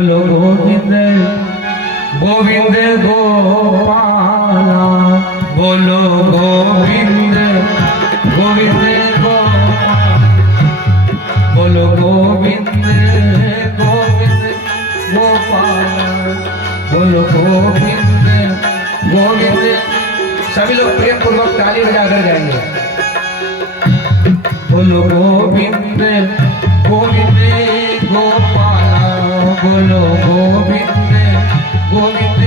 बोलो गोविंद गोविंद गोपाला, बोलो गोविंद गोविंद गोपाला, बोलो गोविंद गोविंद गोपाला, बोलो गोविंद गोविंद। सभी लोग प्रेम पूर्वक ताली बजाकर जाएंगे। बोलो गोविंद गोविंद गोपाला, बोलो गोविंद गोविंद।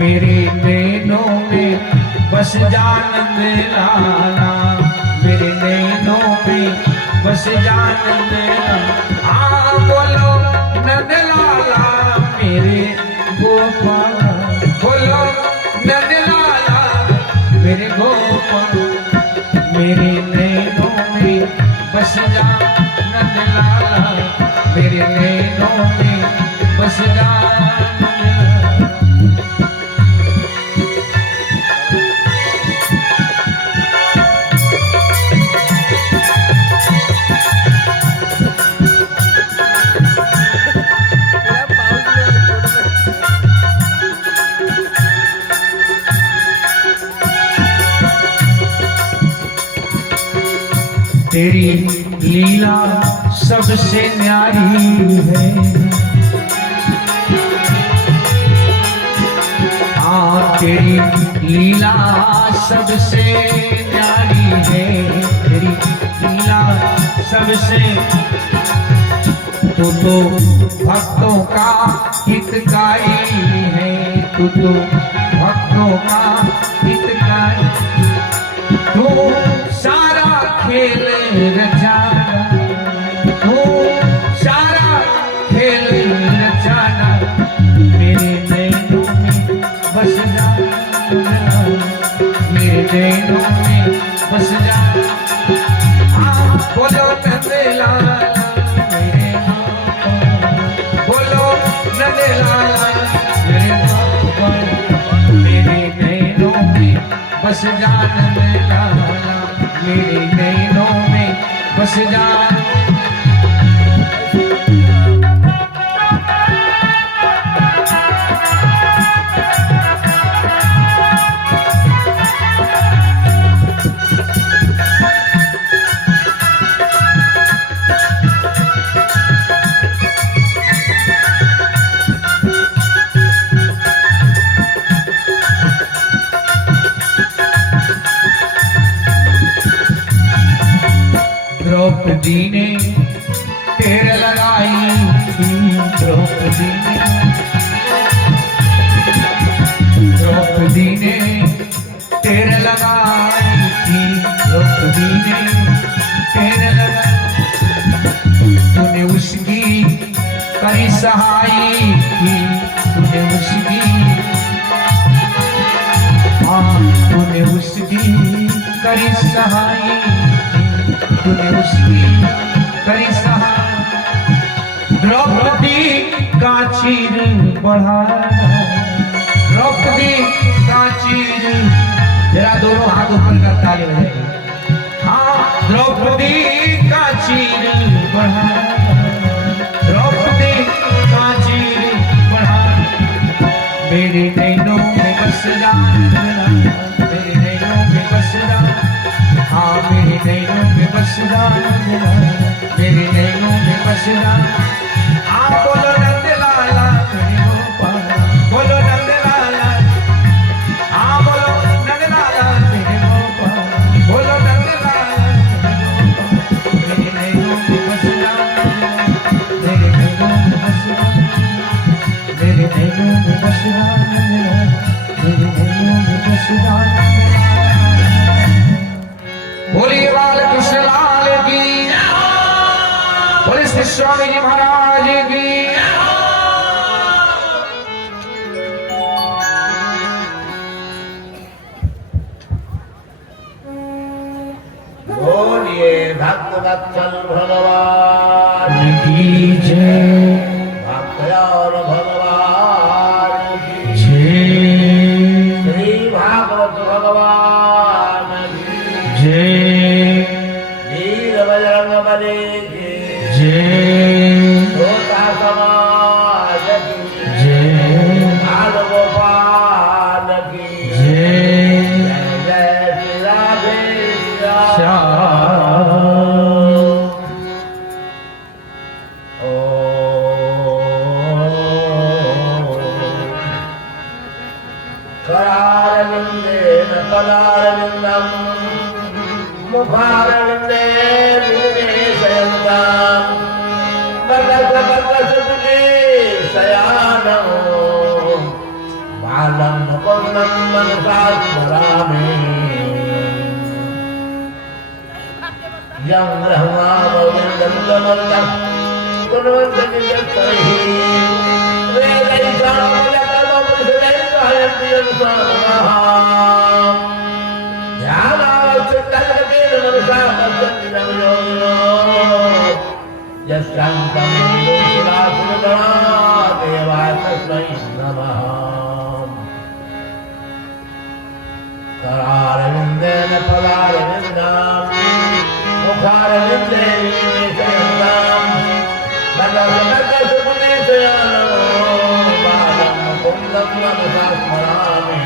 मेरे नैनों में बस जानंद लाला, मेरे नैनों में बस जानंद लाला। बोलो नंद लाला मेरे गोपाला, बोलो नंद लाला मेरे गोपाला। मेरे नैनों में बस जा नंद लाला, मेरे नैनों में बस जा नंद लाला। तेरी लीला सबसे न्यारी है, तेरी लीला सबसे न्यारी है, तेरी लीला सबसे। तू तो भक्तों का हितकारी है, तू तो भक्तों का हितकारी। तू सारा खेल रचाना, तू सारा खेल रचाना। मेरे नैनों में बस जा, मेरे नैनों में बस जा। बोलो नंद लाला मेरे गोपाल, बोलो नंद लाला मेरे गोपाल। मेरे नैनों में बस जा नंद लाला, मेरे नैनों में बस जा। द्रौपदी ने टेर लगाई थी, द्रौपदी ने टेर लगाई थी, द्रौपदी ने टेर लगाई। तूने उसकी करी सहाई थी, तूने उसकी, तूने उसकी करी सहाई, तूने उसकी करी सहाय। द्रौपदी का चीर बढ़ा, द्रौपदी का चीर। जरा दोनों हाथ ऊपर कर ताली बजाइए। द्रौपदी का चीर बढ़ा, द्रौपदी का चीर बढ़ा। मेरे नैनों में बस जा, मेरे नैनों में बस जा। मेरे नैनों में बस जा, मेरे नैनों में बस जा। बोलो नंद लाला मेरे गोपाल, बोलो नंद लाला। बोलो नंद लाला मेरे गोपाल, बोलो नंद लाला मेरे नैनों में बस जा, मेरे नैनों में बस जा, मेरे नैनों में बस जा, मेरे नैनों में बस जा। बोलिए बालकृष्ण लाल की, बोलिए श्री स्वामी जी महाराज की। बोलिए भक्त वत्सल भगवान की जय, भक्त और भगवान की जय, श्री भागवत भगवान की जय, वीर बजरंग बली की जय। शयानं बालं मुकुन्दं मनसा स्मरामि यं ब्रह्मावलिन्दं दमर्तं कुर्वन्तनिजत्रैः वेदैकामलकर्ममुषदैर्गायन्त्यं स्वामः ध्यानावस्थितर्गतेन मनसा पश्यन्ति योगिनो यस्यान्तं देवाय तस्मै नमः करारविन्देन पदारविन्दाम् मुखारविन्देन निशयन्ताम् बलसुपुनीशयानो बालं मुकुन्दं मनसा स्मरामि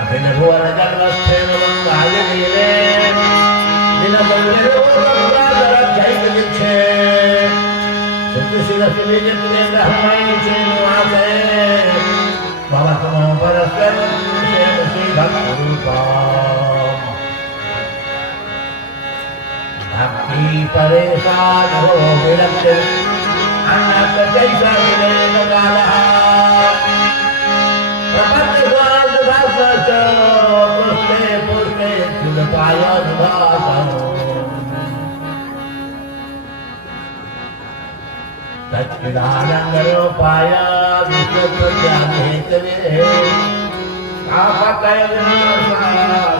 अभिनभुवनजन्मस्थेन मङ्गायलीले दिनबन्धुराधरजैकदीक्षे सुखशिरसिविजत्रे ब्रह्मैचे निवासे भवतमो परस्परं सेवसी भक्तिरूपा भक्ति परेशानो विरक्ति अन्नप्रजैषा विवेककालः प्रपञ्चस्वादशास्त्रश्च पुष्टे पुष्टे चुलपायनुभासम् सच्चिदानन्दरूपाय विश्वप्रज्ञानहेतवे तापत्रय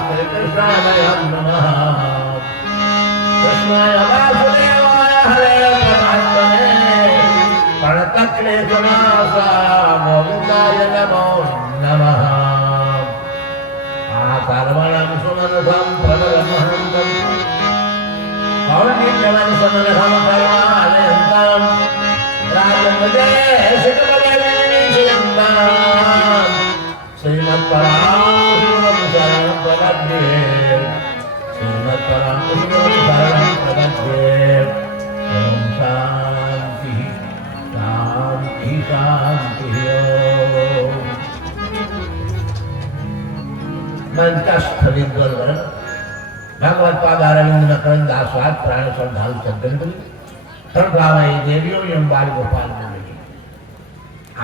श्रीकृष्णाय नमः कृष्णाय वासुदेवाय हरे परमात्मने प्रणतक्लेशनाशाय गोविन्दाय नमो नमः आकर्मणं सुमनसं प्रबलमहन्तं कौण्डिन्यं समनसं कर्मालयन्तम् राजमदे शिखबलनिशीलन्ताम् श्रीमत्पराशुरं शरणं प्रपद्ये श्रीमत्पराशुरं शरणं प्रपद्ये ॐ शान्तिः शान्तिः शान्तिः मंत्रस्थ विद्वद्वरन भगवत्पादारविंद मकरंद आस्वाद प्राण श्रद्धालु सज्जन प्रभावई देवियों एवं बाल गोपाल मिली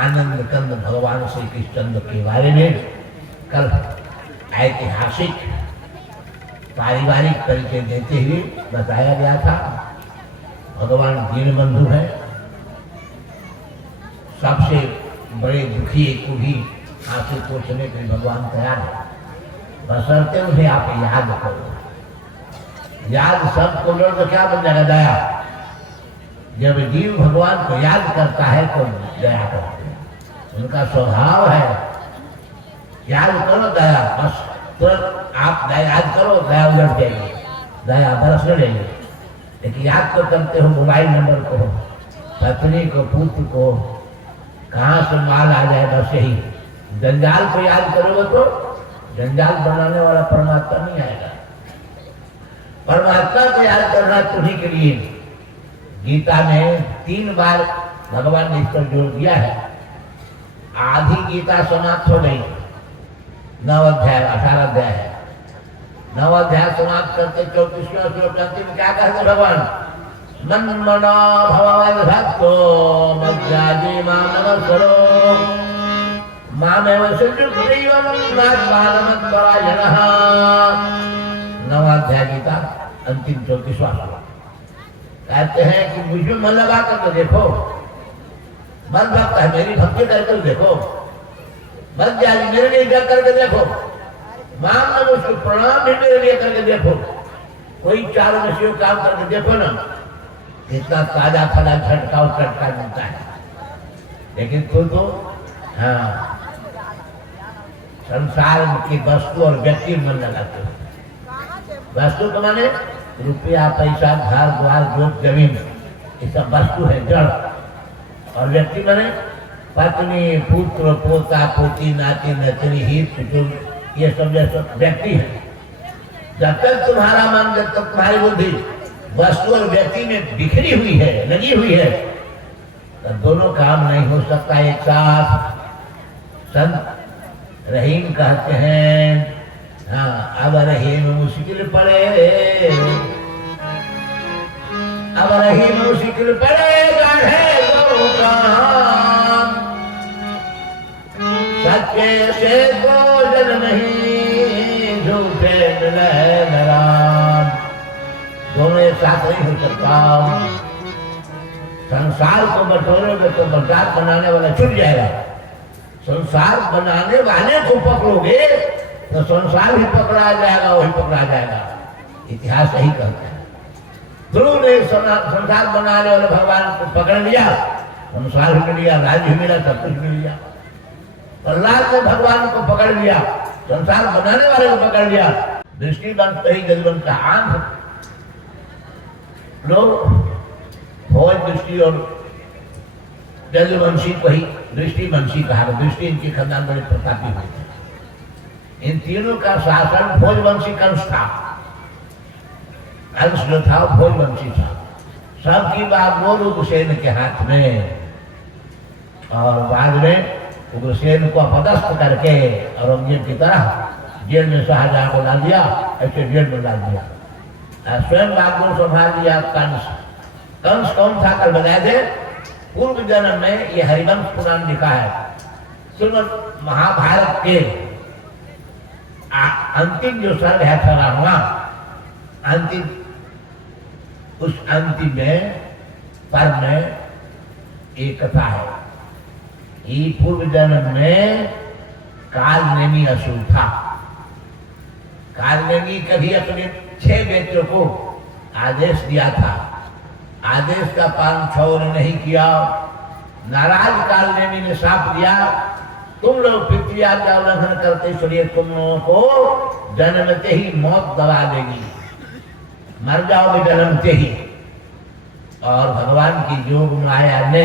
आनंद कंद भगवान श्री कृष्णचंद्र के बारे में कल ऐतिहासिक पारिवारिक परिचय देते हुए बताया गया था। भगवान दीनबंधु है, सबसे बड़े दुखी को भी आंसू पोछने के भगवान तैयार है, बशर्ते उसे आप याद करो। याद सबको लो तो क्या बन जाएगा? दया। जब जीव भगवान को याद करता है तो दया करते हैं, उनका स्वभाव है। याद करो दया, बस तो आप दया याद करो, दया उलट जाएगी, दया बरस लगेगी। लेकिन याद तो करते हो मोबाइल नंबर को, पत्नी को, पुत्र को, कहाँ से माल आ जाए, बस यही। जंजाल को याद करोगे तो जंजाल बनाने वाला परमात्मा नहीं आएगा। परमात्मा को याद करना तुम्हीं के लिए गीता में 3 बार भगवान ने इस पर जोर दिया है। आधी गीता समाप्त हो गई, 9 अध्याय 18 अध्याय है। 9 अध्याय समाप्त करते 34वें श्लोक अंतिम क्या कहते भगवान? मन मनो भगवान भक्तो मज्जाजी मां नमस्करो मामेव सुजुक्तिवनमात्मानमत्परायणः। 9 अध्याय गीता अंतिम 34वां श्लोक कहते हैं कि मुझे मन लगा कर तो देखो, मन भक्त है, मेरी भक्ति करके देखो, बस जाए मेरे लिए क्या करके देखो, मान लो उसको प्रणाम भी मेरे लिए करके देखो, कोई 4 विषयों काम करके देखो ना, इतना ताजा फला झटका मिलता है। लेकिन तू तो हाँ संसार की वस्तु और व्यक्ति मन लगाते हो। वस्तु तो माने रुपया, पैसा, घर द्वार, जोत, जमीन, ये सब वस्तु है, जड़। और व्यक्ति माने पत्नी, पुत्र, पोता, पोती, नाती, नतनी, हित, कुटुंब, ये सब व्यक्ति है। जब तक तुम्हारा मन, जब तक तुम्हारी बुद्धि वस्तु और व्यक्ति में बिखरी हुई है, लगी हुई है, तो दोनों काम नहीं हो सकता एक साथ। संत रहीम कहते हैं, हाँ अब रहीम मुश्किल पड़े अब रही मुश्किल पड़ेगा है तो काम, सच्चे से भोजन नहीं झूठे मिले न राम। दोनों एक साथ नहीं हो सकता। संसार को बटोरोगे तो बरसात बनाने वाला छूट जाएगा, संसार बनाने वाले को पकड़ोगे तो संसार ही पकड़ा जाएगा, वही पकड़ा जाएगा। इतिहास यही कहता है। ध्रुव ने संसार बनाने वाले भगवान को पकड़ लिया, संसार भी मिल गया, राज्य भी मिला, सब कुछ मिल गया। प्रहलाद ने भगवान को पकड़ लिया, संसार बनाने वाले को पकड़ लिया। दृष्टिवंत ही गजवंत आंख लोग भोज दृष्टि और जलवंशी को ही दृष्टिवंशी कहा। दृष्टि इनके खानदान बड़े प्रतापी हुए थे। इन तीनों का शासन भोजवंशी कंस था। कंस जो था भोजवंशी था। सबकी बात वो उग्रसेन के हाथ में, और बाद में उग्रसेन को अपदस्थ करके औरंगजेब की तरह जेल में शाहजहां को डाल दिया, ऐसे जेल में डाल दिया। स्वयं बागडोर संभाल लिया कंस। कंस कौन था कल बताए थे। पूर्व जन्म में ये हरिवंश पुराण लिखा है। श्रीमद् महाभारत के अंतिम जो सर्ग है 18वां, अंतिम, उस अंतिम में पर्व में एक कथा है कि पूर्व जन्म में कालनेमी असुर था। कालनेमी कभी अपने 6 बेटों को आदेश दिया था, आदेश का पालन छौर नहीं किया। नाराज कालनेमी ने साफ दिया, तुम लोग पितृ आज्ञा उल्लंघन करते इसलिए तुम लोगों को जन्मते ही मौत दबा देगी, मर जाओगे जन्मते ही। और भगवान की योग माया ने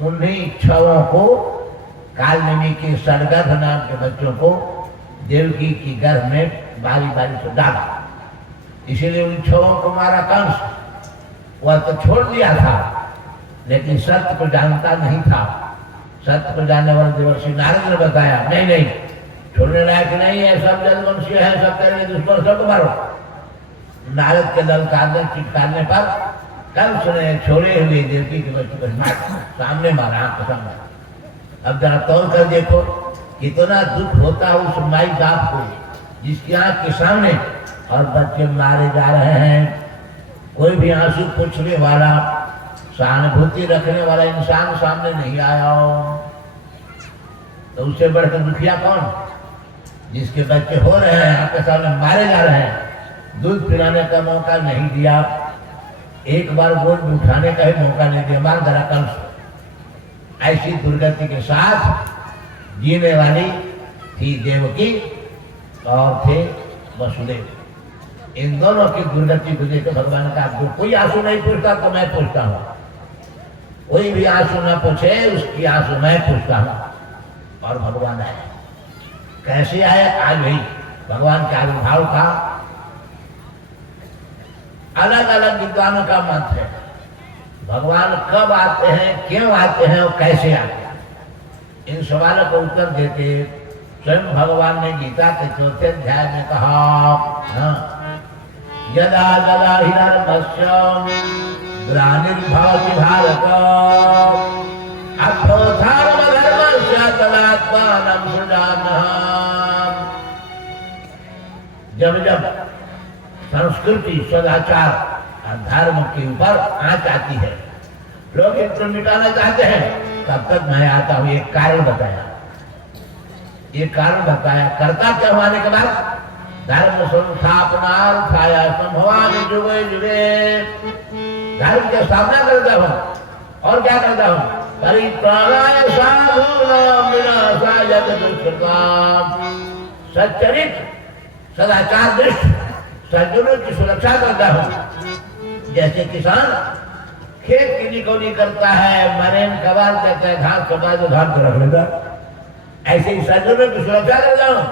उन्हीं छवों को, कालनेमी के सड़गर्भ नाम के बच्चों को देवकी की गर्भ में बारी बारी से डाला। इसीलिए उन छवों को मारा कंस। वह तो छोड़ दिया था, लेकिन सत्य को जानता नहीं था। सत्य को जानने वाले देवर्षि नारद ने बताया, नहीं नहीं, छोड़ने लायक नहीं है, सब जलवंशी है, सब तेरे दुश्मन, सबको मारो। नारद के दल कांदन चिटकारने पर कंस ने छोड़े हुए देवकी के बच्चों को सामने मारा, आंख के सामने। अब जरा तौल कर देखो कितना दुख होता उस माई बाप को, जिसकी आंख के सामने और बच्चे मारे जा रहे हैं। कोई भी आंसू पूछने वाला, सहानुभूति रखने वाला इंसान सामने नहीं आया हो, तो उससे बढ़कर दुखिया कौन, जिसके बच्चे हो रहे हैं, आपके सामने मारे जा रहे हैं, दूध पिलाने का मौका नहीं दिया, एक बार गोद में उठाने का ही मौका नहीं दिया, मार दरा कंस। ऐसी दुर्गति के साथ जीने वाली थी देवकी और थे वसुदेव। इन दोनों की दुर्गति को देखकर भगवान का, जो कोई आंसू नहीं पूछता तो मैं पूछता हूँ, कोई भी आंसू न पूछे उसकी आंसू मैं पूछता हूँ। और भगवान आए, कैसे आए आज भाई, भगवान के आविर्भाव का अलग अलग विद्वानों का मत है। भगवान कब आते हैं, क्यों आते हैं और कैसे आते हैं, इन सवालों को उत्तर देते स्वयं भगवान ने गीता के 4थे अध्याय में कहा, यदा यदा हिरण्यकश्यप ग्लानिर्भवति भारत अभ्युत्थानमधर्मस्य तदात्मानं सृजाम्यहम्। जब जब संस्कृति, सदाचार और धर्म के ऊपर आंच आती है, लोग इनको मिटाना चाहते हैं, तब तक मैं आता हूँ। एक कारण बताया, एक कारण बताया, करता क्या होने के बाद धर्म संस्थापनार्थाय संभवामि जुगे जुगे, धर्म की स्थापना करता हूँ। और क्या करता हूँ, परित्राणाय साधूनां विनाशाय दुष्कृताम्, सच्चरित सदाचार दृष्ट सज्जनों की सुरक्षा करता हूँ। जैसे किसान खेत की निकोनी करता है, मरेन कबार करता है, घास कबार तो घास को रख लेता, ऐसे ही सज्जनों की सुरक्षा करता हूँ।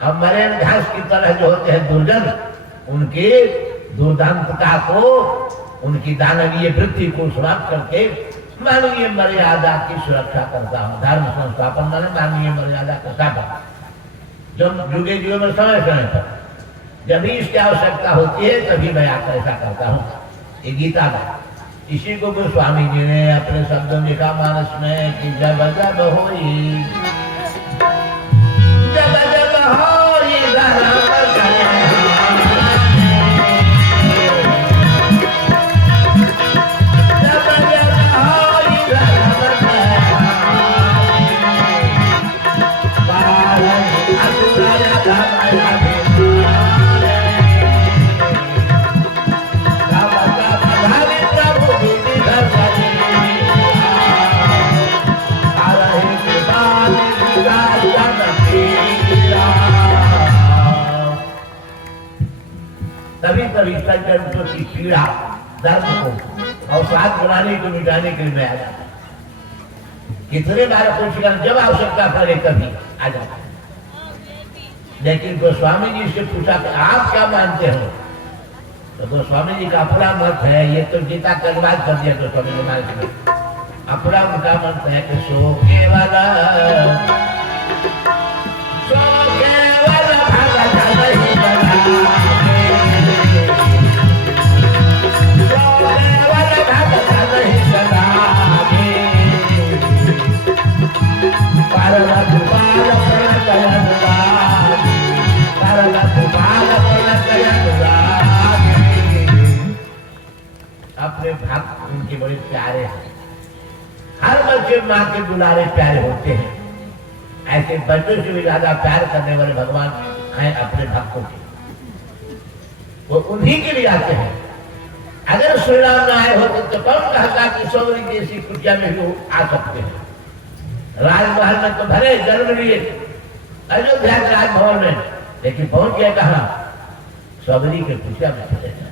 अब मरेन घास की तरह जो होते हैं दुर्जन, उनकी दुर्दांतता को, उनकी दानवीय वृत्ति को समाप्त करके मानवीय मर्यादा की सुरक्षा करता हूँ। धर्म संस्थापन माने मानवीय मर्यादा का स्थापन। जब युगे युगे में समय समय पर जब भी इसकी आवश्यकता होती है तभी मैं आकर ऐसा करता हूँ। ये गीता में। इसी को गोस्वामी जी ने अपने शब्दों में लिखा मानस में कि जब जब होई जब जब होई धर्म तभी तभी संकल्पों की पीड़ा दर्द को और स्वाद बनाने को मिटाने के लिए मैं आ जाता। कितने बार पूछ कर जब आवश्यकता पड़े कभी आ जाता। लेकिन गोस्वामी जी से पूछा कि आप क्या मानते हो, तो गोस्वामी जी का अपना मत है, ये तो गीता का अनुवाद कर दिया गोस्वामी जी महाराज ने। अपना उनका मत है कि सो केवल भगत नहीं बना अपने भक्त उनके बड़े प्यारे हैं। हर बच्चे माँ के दुलारे प्यारे होते हैं। ऐसे बच्चों से भी ज्यादा प्यार करने वाले भगवान हैं अपने भक्तों के। वो उन्हीं के लिए आते हैं। अगर श्री राम न आए होते तो कौन कहता कि सौरी जैसी कुटिया में भी आ सकते हैं। राजमहल में तो भले जन्म लिए अयोध्या के राजभवन में, लेकिन पहुंच गया कहा सबरी के कुटिया में चले गए।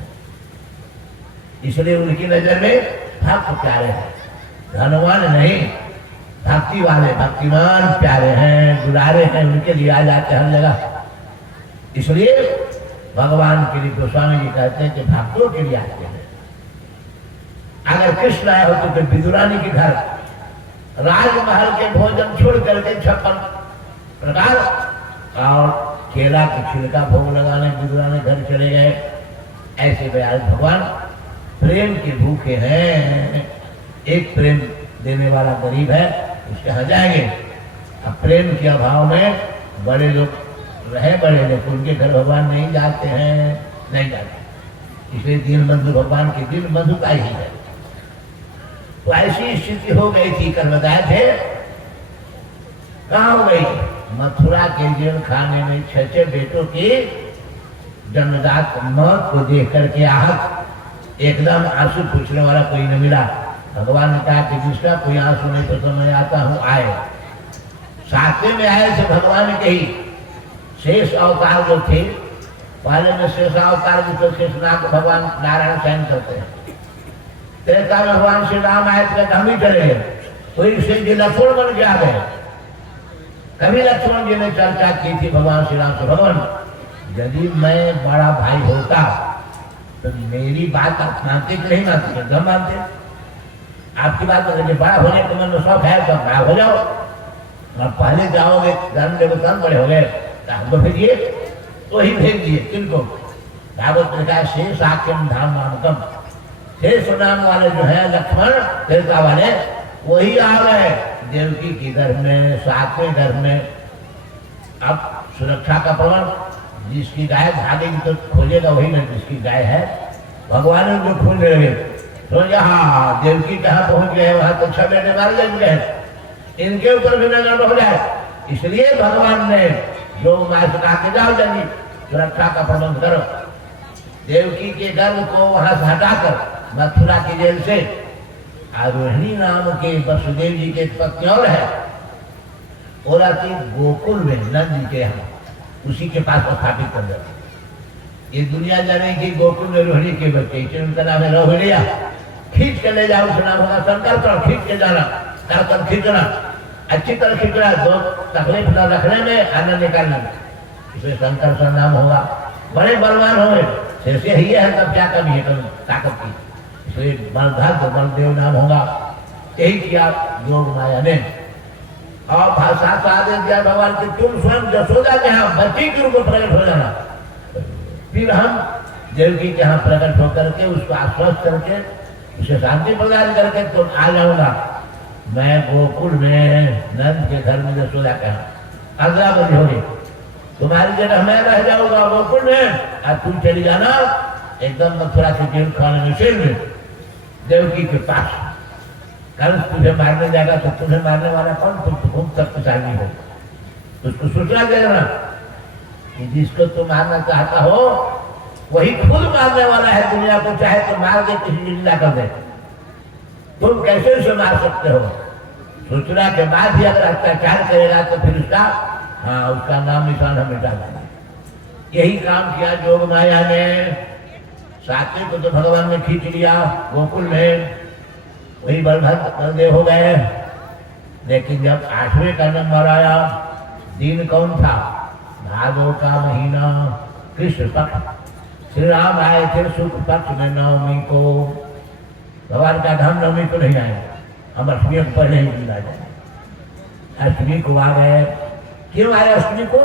इसलिए उनकी नजर में भक्त प्यारे हैं, धनवान नहीं, भक्ति वाले भक्तिमान प्यारे हैं, दुलारे हैं, उनके लिए आ जाते हर जगह। इसलिए भगवान के लिए गोस्वामी जी कहते हैं कि भक्तों के लिए आते हैं। अगर कृष्ण आए होते तो विदुरानी के घर राजमहल के भोजन छोड़ करके 56 प्रकार और केला के छिलका भोग लगाने विदुरानी घर चले गए। ऐसे आज भगवान प्रेम के भूखे हैं। एक प्रेम देने वाला गरीब है, उसके यहाँ जाएंगे। अब प्रेम के अभाव में बड़े लोग रहे, बड़े लोग उनके घर भगवान नहीं जाते हैं, नहीं जाते। इसलिए दीन बंधु भगवान के दिल बंधु का ही है। तो ऐसी स्थिति हो गई थी, कल बताए थे। कहाँ हो गई? मथुरा के जेल खाने में 6 बेटों की जन्मजात मौत को देख करके आहत एकदम आंसू पूछने वाला कोई न मिला। भगवान ने कहा कि जिसका कोई आंसू नहीं तो मैं आता हूँ, आए। सातवें में आए से भगवान के ही शेष अवतार जो थे, पहले में शेष अवतार जो शेषनाग भगवान नारायण शयन करते हैं। त्रेता में भगवान श्री राम आए थे, हम ही चले गए। कोई श्री जी लक्ष्मण बन के आ गए। कभी लक्ष्मण जी ने चर्चा की थी भगवान श्री राम से, भगवान यदि मैं बड़ा भाई होता तो मेरी बात आप मानते कि नहीं मानते? एकदम मानते। आपकी बात बदलिए, बड़ा होने का मन में शौक है तो बड़ा हो जाओ, और पहले जाओगे धर्म देवता बड़े हो गए तो फिर ये तो ही भेज दिए। किनको? भागवत ने कहा शेष आख्यम धाम नामकम, शेष नाम वाले जो है लक्ष्मण देवता वाले, वही आ गए देवकी की गर्भ में, 7वें गर्भ में। अब सुरक्षा का प्रमाण, जिसकी गाय भागेगी तो खोजेगा वही ना जिसकी गाय है। भगवान ने जो खोज रहे तो यहाँ देवकी कहाँ पहुंच गए, वहां तो 6 बेटे मार गए, इनके ऊपर भी नजर हो जाए। इसलिए भगवान ने जो मार कहा के जाओ जल्दी सुरक्षा का प्रबंध करो। देवकी के गर्भ को वहां से हटाकर मथुरा की जेल से रोहिणी नाम के वसुदेव जी के पत्नी और है, और आती गोकुल में नंद जी के यहाँ, उसी के पास स्थापित कर दिया। ये दुनिया जाने की गोकुल में रोहिणी के बच्चे, उनका नाम है रोहिणिया। खींच के ले जाओ, उसका नाम होगा शंकर। खींच के जाना, कर खींचना, अच्छी तरह खींचना, दो तकलीफ न रखने में, आनंद निकालने में, इसलिए शंकर का नाम होगा। बड़े बलवान होंगे, जैसे ही है तब क्या कमी है ताकत की, इसलिए बलभद्र बलदेव नाम होगा। यही किया योग माया ने। और भाषा आदेश दिया भगवान की, तुम स्वयं जसोदा के यहाँ बच्ची के रूप में प्रकट हो जाना। फिर हम देवकी के यहाँ प्रकट होकर के उसको आश्वस्त करके उसे शांति प्रदान करके तो आ जाऊंगा मैं गोकुल में नंद के घर में यशोदा के यहाँ 11 बजे हो गई तुम्हारी जगह मैं रह जाऊंगा गोकुल में और तुम चली जाना एकदम मथुरा के जेल खाने में शेल में देवकी के पास कल तुझे मारने जाएगा तो तुम्हें मारने वाला कौन तुम खूब शक्तिशाली हो उसको सूचना दे देना कि जिसको तुम मारना चाहता हो वही खुद मारने वाला है दुनिया को चाहे तो मार दे किसी जिंदा कर दे तुम कैसे उसे मार सकते हो सूचना के बाद ही अगर अत्याचार करेगा तो फिर उसका नाम निशान हम मिटा देंगे यही काम किया जोग माया ने सात्विक को तो भगवान ने खींच लिया गोकुल में वही बलदेव हो गए लेकिन जब 8वें का नंबर आया दिन कौन था भादो का महीना कृष्ण पक्ष श्री राम आए थे शुक्ल पक्ष में नवमी को भगवान का धाम नवमी को नहीं आए हम अष्टमी को पहले ही मिला जाए अष्टमी को आ गए क्यों आए अष्टमी को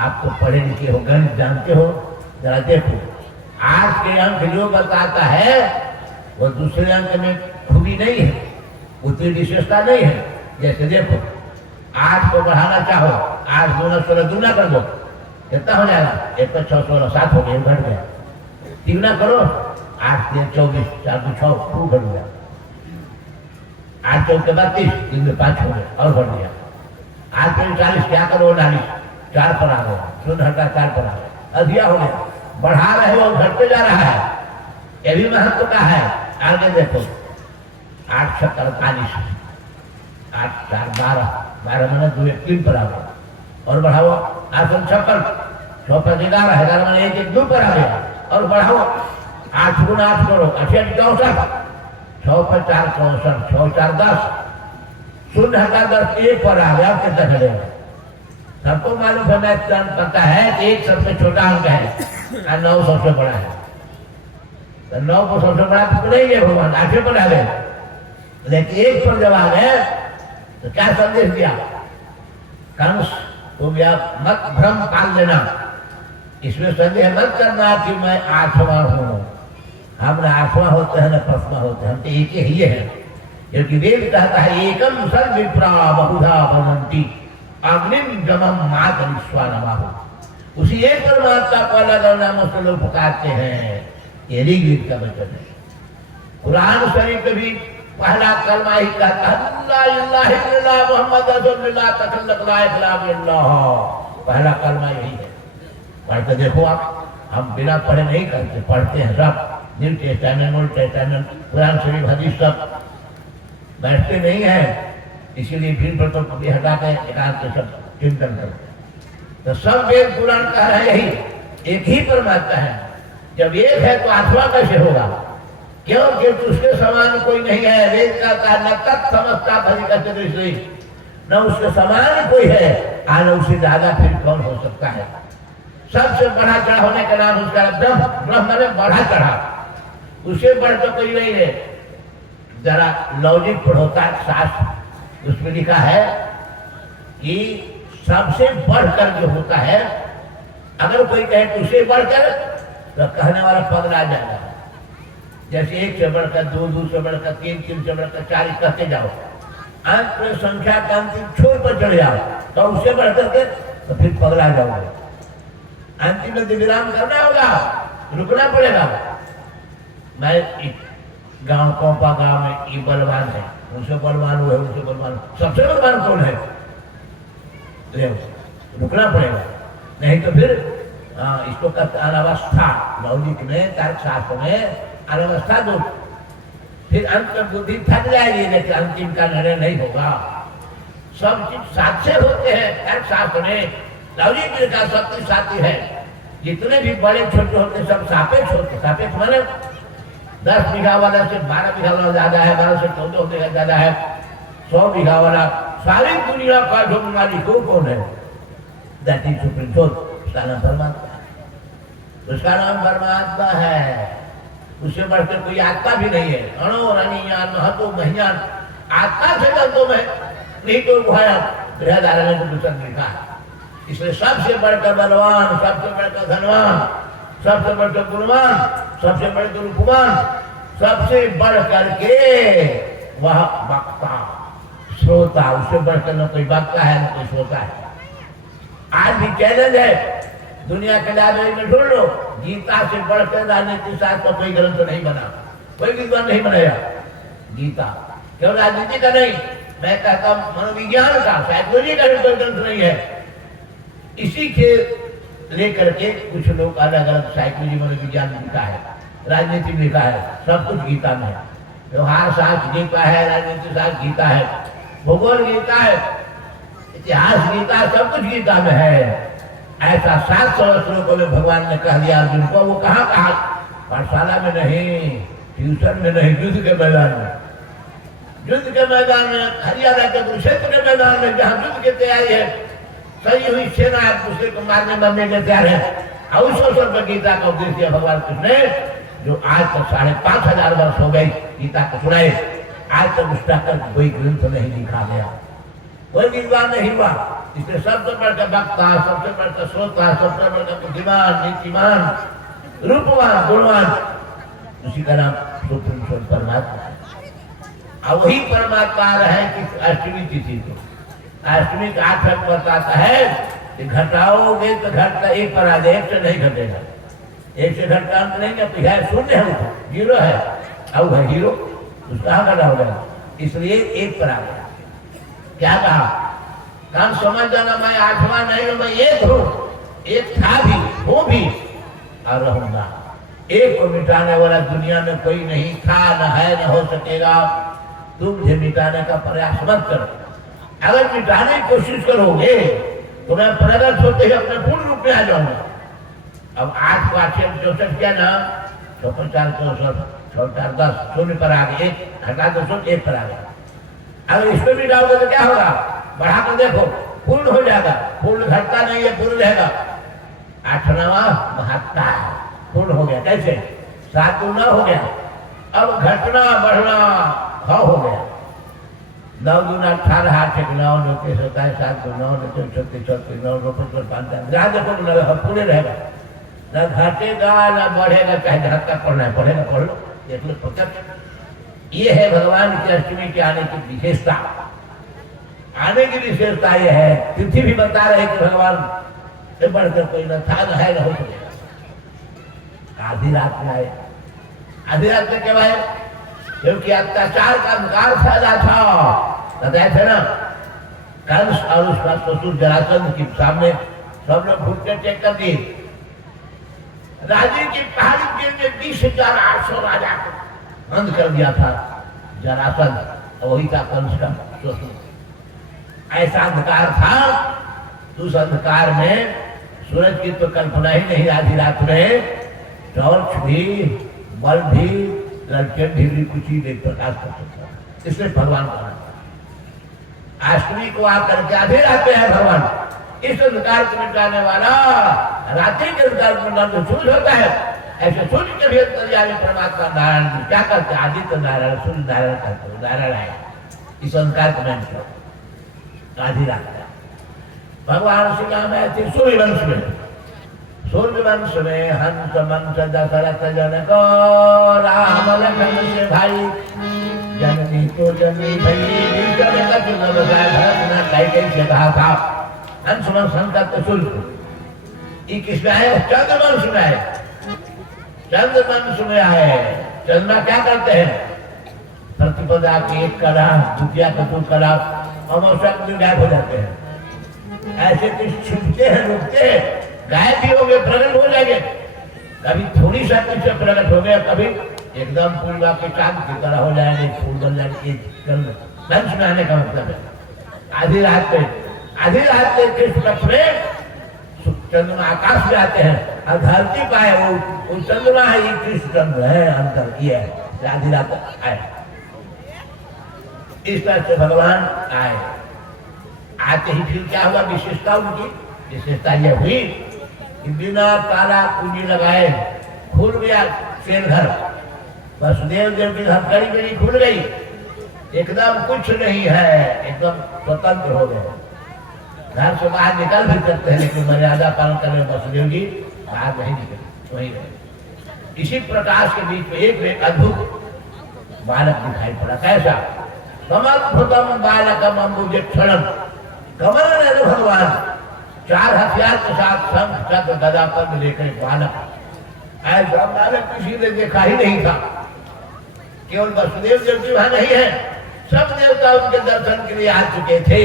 आप तो पढ़े लिखे हो गणित जानते हो जरा देखो आज के अंक जो बताता है वो दूसरे अंक में खूबी नहीं है उतनी विशेषता नहीं है जैसे देखो 8 को बढ़ाना चाहो 8 दूना 16 दूना कर दो कितना हो जाएगा 1 पर 6 16 7 हो गया घट गया तीगुना करो 8 3 24 4 2 6 खूब घट गया 8 चौक के बाद 30 3 में 5 हो गया और बढ़ गया 8 पर 40 क्या करो 49 4 पर आ गया 0 हटा 4 पर आ गया अधिया हो गया बढ़ा रहे हो घटते जा रहा है ये भी महत्व का है आगे देखो 8 6 48 8 4 12 12 मैंने 2 1 3 पर आ गया और बढ़ाओ 8 56 6 पर 11 11 मैंने 1 1 2 पर आ गया और बढ़ाओ 8 गुना 8 करो 8 64 6 पर 4 64 6 4 10 0 हटा 10 1 पर आ गया कितना चलेगा सबको मालूम है मैथ पता है कि 1 सबसे छोटा अंक है और 9 सबसे बड़ा है तो 9 को सबसे बड़ा तो नहीं है भगवान 8 पर आ गए लेकिन 1 पर जब आ गए तो क्या संदेश दिया कंस तुम यह मत भ्रम पाल लेना इसमें संदेह मत करना कि मैं 8वां हूं हम न 8वां होते हैं न 5वां होते हैं हम तो एक ही है क्योंकि वेद कहता है एकम सर्व विप्रा बहुधा भवन्ति अग्निम गमम मात विश्वानबाहु उसी एक परमात्मा को अलग अलग नामों से लोग पुकारते हैं ये ऋग्वेद का वचन है कुरान शरीफ में भी पहला कलमा ही कहता है ला इलाहा इल्लल्लाह मुहम्मद रसूलुल्लाह तकल्लक ला इलाहा इल्लल्लाह पहला कलमा यही है पढ़ते देखो आप हम बिना पढ़े नहीं करते पढ़ते हैं सब न्यू टेस्टामेंट ओल्ड टेस्टामेंट कुरान शरीफ हदीस सब बैठते नहीं है इसीलिए फिर पर तो कभी हटा के एकांत के सब चिंतन करते तो सब वेद पुराण कह रहे यही एक ही परमात्मा है जब एक है तो 8वां कैसे होगा क्योंकि उसके समान कोई नहीं है वेद का न तत् समझता भरी न उसके समान कोई है और उससे ज्यादा फिर कौन हो सकता है सबसे बढ़ा चढ़ा होने का नाम उसका ब्रह्म ब्रह्म में बढ़ा चढ़ा उससे बढ़ तो कोई नहीं है जरा लॉजिक पढ़ोता शास्त्र उसमें लिखा है कि सबसे बढ़कर जो होता है अगर कोई कहे तो उससे बढ़कर तो कहने वाला पगला जाएगा जैसे 1 से बढ़कर 2 2 से बढ़कर 3 3 से बढ़कर 4 कहते जाओ अंत में संख्या का अंतिम छोर पर चढ़ जाओ तो उससे बढ़कर के तो फिर पगला जाओगे अंतिम में विराम करना होगा रुकना पड़ेगा मैं गांव कोपा गांव में ये बलवान है उनसे बलवान हुए उनसे बलवान सबसे बलवान कौन है रुकना पड़ेगा नहीं तो फिर इसको कहते अनावस्था लौकिक में तर्क शास्त्र में अनावस्था दो फिर अंत में बुद्धि थक जाएगी लेकिन अंतिम का निर्णय नहीं होगा सब चीज साथ से होते हैं तर्क शास्त्र में लौकिक का शक्ति साथी है जितने भी बड़े छोटे होते सब सापेक्ष होते सापेक्ष माने 10 बीघा वाला से 12 बीघा वाला ज्यादा है 12 से 14 बीघा ज्यादा है 100 बीघा वाला सारी दुनिया का जो बीमारी को कौन है दैट इज सुप्रीम सोल उसका नाम परमात्मा उसका नाम परमात्मा है उससे बढ़कर कोई आत्मा भी नहीं है अणो रनियान महतो महियान आत्मा से जंतु में नहीं तो बृहदारण्य में तो दूसरा लिखा है इसलिए सबसे बढ़कर बलवान सबसे बढ़कर धनवान सबसे बढ़कर गुणवान, सबसे बढ़कर रूपवान, सबसे बढ़ करके वह वक्ता श्रोता, उससे बढ़कर न कोई वक्ता है न कोई श्रोता है। आज भी चैलेंज है, दुनिया के लाइब्रेरी में ढूंढ लो, गीता से बढ़कर राजनीति शास्त्र का कोई ग्रंथ नहीं बना, कोई विद्वान नहीं बनाया गीता। क्यों? राजनीति का नहीं, मैं कहता हूं मनोविज्ञान का, साइकोलॉजी का भी कोई ग्रंथ नहीं है। इसी के लेकर के कुछ लोग अलग अलग साइकोलॉजी मनोविज्ञान लिखा है, राजनीति में लिखा है, सब कुछ गीता में है। व्यवहार शास्त्र गीता है, राजनीति शास्त्र गीता है, भूगोल गीता है, इतिहास गीता है, सब कुछ गीता में है। ऐसा 700 श्लोकों में भगवान ने कह दिया अर्जुन को। वो कहाँ कहा? पाठशाला में नहीं, ट्यूशन में नहीं, युद्ध के मैदान में। युद्ध के मैदान में, हरियाणा के कुरुक्षेत्र के मैदान में, जहाँ युद्ध की तैयारी है, सही हुई सेना एक दूसरे को मारने मरने के तैयार है। और उस अवसर पर गीता का उपदेश दिया भगवान कृष्ण ने, जो आज तक 5,500 वर्ष हो गई गीता को सुनाए, आज तक उसका कोई ग्रंथ नहीं लिखा गया, कोई विद्वान नहीं हुआ। इसलिए सबसे बढ़कर वक्ता, सबसे बढ़कर श्रोता, सबसे बढ़कर बुद्धिमान, नीतिमान, रूपवान, गुणवान, उसी का नाम सुप्रीम परमात्मा है। और वही परमात्मा है कि अष्टमी तिथि को, अष्टमी का 8 अंक बताता है कि घटाओगे तो घटता 1 पर आ जाए, 1 से नहीं घटेगा, 1 से घटता अंक नहीं है, तो है शून्य है, 0 है, अब है 0, उसका घटा हो गया, इसलिए 1 पर आ गया। क्या कहा? काम समझ जाना, मैं 8वां नहीं हूं, मैं 1 हूं, 1 था भी, हूं भी और रहूंगा। 1 को मिटाने वाला दुनिया में कोई नहीं था, न है, न हो सकेगा। तुम मुझे मिटाने का प्रयास मत करो। अगर मिटाने की कोशिश करोगे तो मैं प्रगट होते ही अपने पूर्ण रूप में आ जाऊंगा। अब 8 को 8 64 क्या ना, 54 64 64 10 शून्य पर आ गए, 1 घटा 2 1 पर आ गया। अगर इसको भी डालोगे तो क्या होगा? बढ़ा कर देखो, पूर्ण हो जाएगा। पूर्ण घटता नहीं है, पूर्ण रहेगा। 8वां महत्ता है, पूर्ण हो गया। कैसे? 7 गुना हो गया, अब घटना बढ़ना हो गया। 9 दूना 18 8 1 9 9 के 27 7 2 9 9 36 36 9 9 5 5 5 देखो पूरे रहेगा, न घटेगा न बढ़ेगा। चाहे धक्का पढ़ना है पढ़ेगा, पढ़ लो, देख लो प्रत्यक्ष। ये है भगवान की अष्टमी के आने की विशेषता। आने की विशेषता ये है, तिथि भी बता रहे कि भगवान से बढ़कर कोई न था, न है, न हो सकेगा। आधी रात में आए। आधी रात में क्यों आए? क्योंकि अत्याचार का अंधकार फैला था। बताए थे ना, कंस और उसका ससुर जरासंध के सामने सब लोग घुटने टेक कर दिए। राजे की पहाड़ी के 20,800 राजा को बंद कर दिया था जरासंध, वही था कंस का ससुर। ऐसा अंधकार था, उस अंधकार में सूरज की तो कल्पना ही नहीं। आधी रात में टॉर्च भी, बल्ब भी, ललटेन भी कुछ ही देख प्रकाश कर सकता, इसलिए भगवान का अष्टमी को आकर के आधी रात में है भगवान। इस अंधकार को मिटाने वाला, रात्रि के अंधकार को मिटाने तो सूर्य होता है। ऐसे सूर्य के भी अंतर्यामी परमात्मा नारायण क्या करते? आदित्य नारायण, सूर्य नारायण करते, नारायण आए इस अंधकार को मिटाने आधी रात में। भगवान श्री राम आए थे सूर्यवंश में। सूर्यवंश में हंस मंस दशरथ जनक राम लखन से भाई, जननी तो जननी भई भरत न कैकेयी से कहा था। हंस वंश का तो सूर्य, ये किसमें आए? चंद्रवंश में आए। चंद्रवंश में आए। चंद्रमा क्या करते हैं? प्रतिपदा की 1 कला, द्वितीया का 2 कला, अमावस्या में गायब हो जाते हैं। ऐसे कुछ छुपते हैं, रुकते हैं, गायब भी हो गए, प्रकट हो जाएंगे। कभी थोड़ी सा कुछ प्रकट हो गया, कभी एकदम पूर्णिमा के चांद की तरह हो जाएंगे, फूल बन जाएंगे। वंश में आने का मतलब है आधी रात में कृष्ण पक्ष में चंद्रमा आकाश में आते हैं और धरती पाए वो चंद्रमा है, ये कृष्ण चंद्र है, अंतर ये है। आधी रात आए, इस तरह से भगवान आए। आते ही फिर क्या हुआ? विशेषता उनकी विशेषता यह हुई कि बिना ताला कुंजी लगाए खुल गया शेर घर। वसुदेव देव की हथकड़ी मेरी खुल गई, एकदम कुछ नहीं है, एकदम स्वतंत्र हो गए। घर से बाहर निकल भी सकते हैं, लेकिन मर्यादा पालन कर रहे वसुदेव जी बाहर नहीं निकले। वही रहे। इसी प्रकाश के बीच में एक अद्भुत बालक दिखाई पड़ा। कैसा? कमल बालकम अम्बुजे क्षणम, कमल ने भगवान 4 हथियार के साथ शंख चक्र गदा पद्म लेकर बालक, ऐसा बालक किसी ने देखा ही नहीं था। केवल वसुदेव देव जी वहां नहीं है, सब देवता उनके दर्शन के लिए आ चुके थे।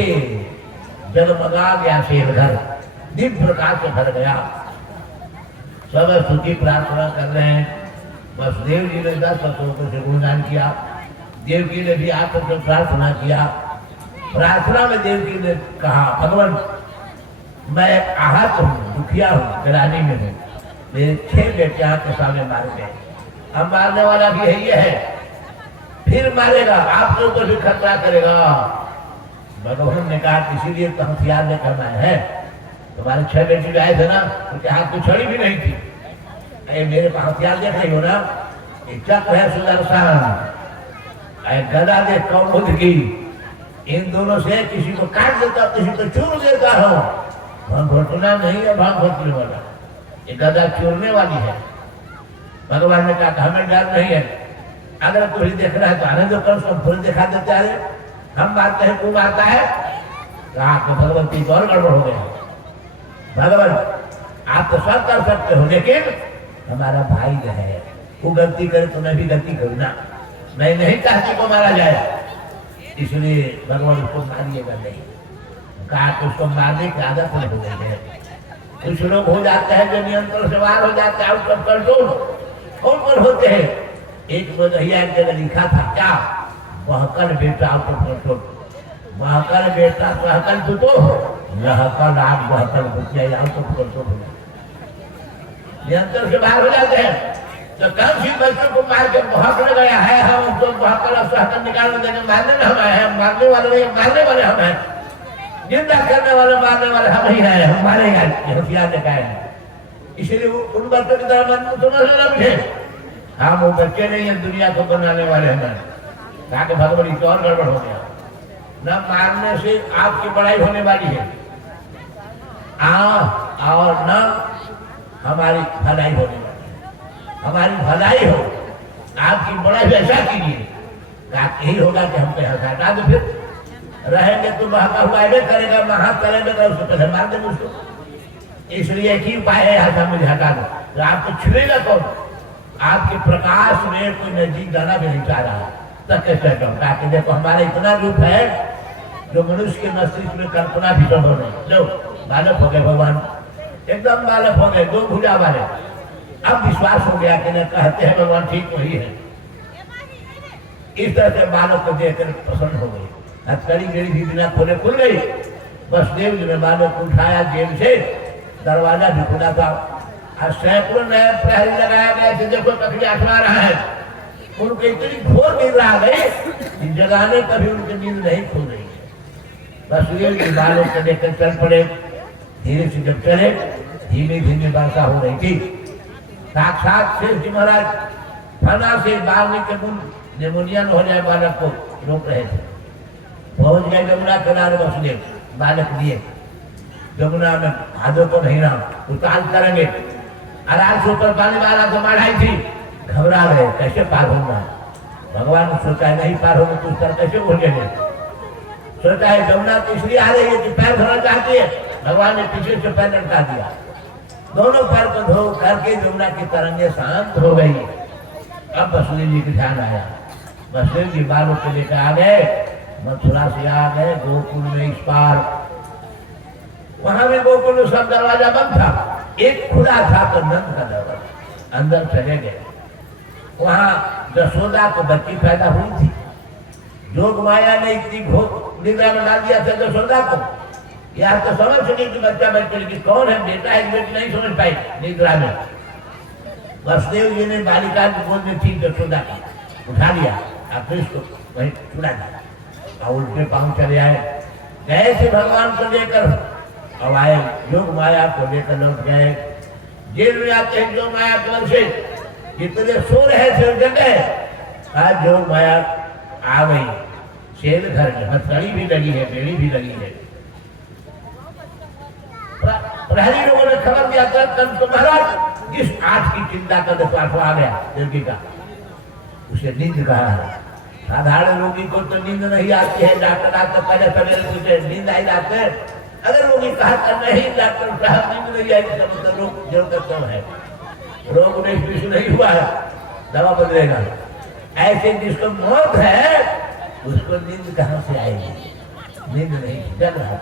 जगमगा गया शेर घर, दिव्य प्रकाश से भर गया। सब स्तुति प्रार्थना कर रहे हैं। वसुदेव जी ने 10 श्लोकों से गुणगान किया, देवकी ने भी आकर से प्रार्थना किया। प्रार्थना में देवकी ने कहा, भगवान मैं आहत हूँ, दुखिया हूँ, गिरानी में हूँ, मेरे 6 बेटे आपके सामने मारे गए, अब मारने वाला भी है ये है, फिर मारेगा, आप लोग को भी खतरा करेगा। भगवान ने कहा इसीलिए तो हथियार लेकर आए हैं। तुम्हारे 6 बेटे आए थे ना, उनके हाथ में छड़ी भी नहीं थी। मेरे पास हथियार देख रही हो ना, एक चक्र है सुदर्शन, गदा देख कौमुद की, इन दोनों से किसी को काट देता हूं, किसी को चूर देता हूं। भांग घोटना नहीं है, भांग घोटने वाला, ये गदा चूरने वाली है। भगवान ने कहा हमें डर नहीं है, अगर कोई देख रहा है तो आने दो, कर उसको फूल दिखा देते हैं, हम मारते हैं, तू मारता है। कहा तो भगवती और गड़बड़ हो गया। भगवान आप तो सब कर सकते हो, लेकिन हमारा भाई जो है वो गलती करे तो मैं भी गलती करूँ ना, मैं नहीं चाहती को मारा जाए, इसलिए भगवान उसको मारिएगा नहीं। कहा तो उसको मारने की आदत हो गई है। कुछ लोग हो जाते हैं जो नियंत्रण से बाहर हो जाते हैं, आउट ऑफ कंट्रोल कौन होते हैं। एक जगह लिखा था क्या, बहकल बेटा आउट ऑफ कंट्रोल, बहकल बेटा बहकल तो लहकल आग बहकल बुतिया आउट ऑफ कंट्रोल, नियंत्रण से बाहर हो जाते हैं। तो कम सी बच्चों को मार के बहकने गया है, हम उसको बहकल और सहकल निकालने देंगे, मारने में हम आए हैं, मारने वाले नहीं, मारने वाले हम हैं, जिंदा करने वाले मारने वाले हम ही हैं, हम मारेंगे हथियार दिखाए हैं। इसलिए उन बच्चों की तरह मन को समझना मुझे, हम वो बच्चे नहीं है, दुनिया को बनाने वाले हैं। ताकि भगवान की और गड़बड़ हो गया, न मारने से आपकी बड़ाई होने वाली है और न हमारी भलाई होने वाली है। हमारी भलाई हो, आपकी बड़ाई ऐसा कीजिए, यही होगा कि हम पे हटा दो, फिर रहेंगे तो बहका हुआ करेगा, महा करेंगे तो उसको पहले मार देंगे उसको। इसलिए एक ही उपाय है, यहाँ मुझे हटा दो, तो आपको छुएगा कौन? आपके प्रकाश में कोई नजदीक जाना भी नहीं चाह रहा, तक कैसे ताकि देखो हमारा इतना रूप है जो मनुष्य के मस्तिष्क में कल्पना भी संभव नहीं। लो बालक हो गए भगवान, एकदम बालक हो गए, 2 भुजा वाले। अब विश्वास हो गया कि न कहते हैं भगवान ठीक वही है। इस तरह से बालक को देखकर प्रसन्न हो गई, हथकड़ी मेरी भी बिना खोले खुल गई। वसुदेव जी ने बालक को उठाया जेल से, दरवाजा भी खुला था, सैकड़ों नए प्रहरी लगाया गया थे, देखो कभी अखड़ा रहा है। उनको इतनी घोर नींद आ गई, जगाने पर भी उनकी नींद नहीं खुल रही। वसुदेव जी बालों को लेकर चल पड़े। धीरे से जब चले, धीमे धीमे वर्षा हो रही थी। साक्षात शेष जी महाराज फना से बालने के मुंह निमोनिया न हो जाए बालक को रोक रहे थे। पहुंच गए यमुना किनारे, वसुदेव बालक लिए यमुना में हाथों को नहीं रहा, उतार करेंगे। आराम से ऊपर पानी वाला तो बढ़ाई थी, घबरा रहे कैसे पार होगा। भगवान ने सोचा है नहीं पार होगा तो उस तरह कैसे बोलेंगे। सोचा है यमुना तो इसलिए आ रही है कि पैर धोना चाहती है, भगवान ने पीछे से पैर लटका दिया, दोनों पैर को धो करके यमुना की तरंगे शांत हो गई। अब वसुदेव जी को ध्यान आया, वसुदेव जी बालों को लेकर आ गए, मथुरा से आ गए गोकुल में इस पार। वहां में गोकुल में सब दरवाजा बंद था, एक खुला था तो नंद का दरवाजा, अंदर चले गए। वहां यशोदा को बच्ची पैदा हुई थी, जोग माया ने इतनी निद्रा में डाल दिया था यशोदा को, यार तो समझ सके कि बच्चा बच्चे की कौन है, बेटा है बेटी नहीं समझ पाई निद्रा में। वसुदेव जी ने बालिका की गोद में थी यशोदा की, उठा लिया और फिर उसको वहीं छुड़ा दिया और उल्टे पांव चले आए। गए थे भगवान को लेकर, अब आए योग माया को लेकर लौट गए। जेल में आते हैं योग माया के वंश से, जितने सो रहे थे जगह आज योग माया आ गई। शेर घर में हथकड़ी भी लगी है, बेड़ी भी लगी है। प्रहरी लोगों ने खबर दिया था तो महाराज जिस आठ की चिंता करने पास आ गया देवकी का, उसे नींद कहा है। साधारण रोगी को तो नींद नहीं आती है, डॉक्टर आकर पहले सवेरे पूछे नींद आई डॉक्टर, अगर रोगी कहा कर नहीं डॉक्टर साहब नींद नहीं आई तो मतलब रोग जरूरत कम है, रोग नहीं नहीं हुआ है, दवा बदलेगा। ऐसे जिसको मौत है उसको नींद कहाँ से आएगी, नींद नहीं जग रहा।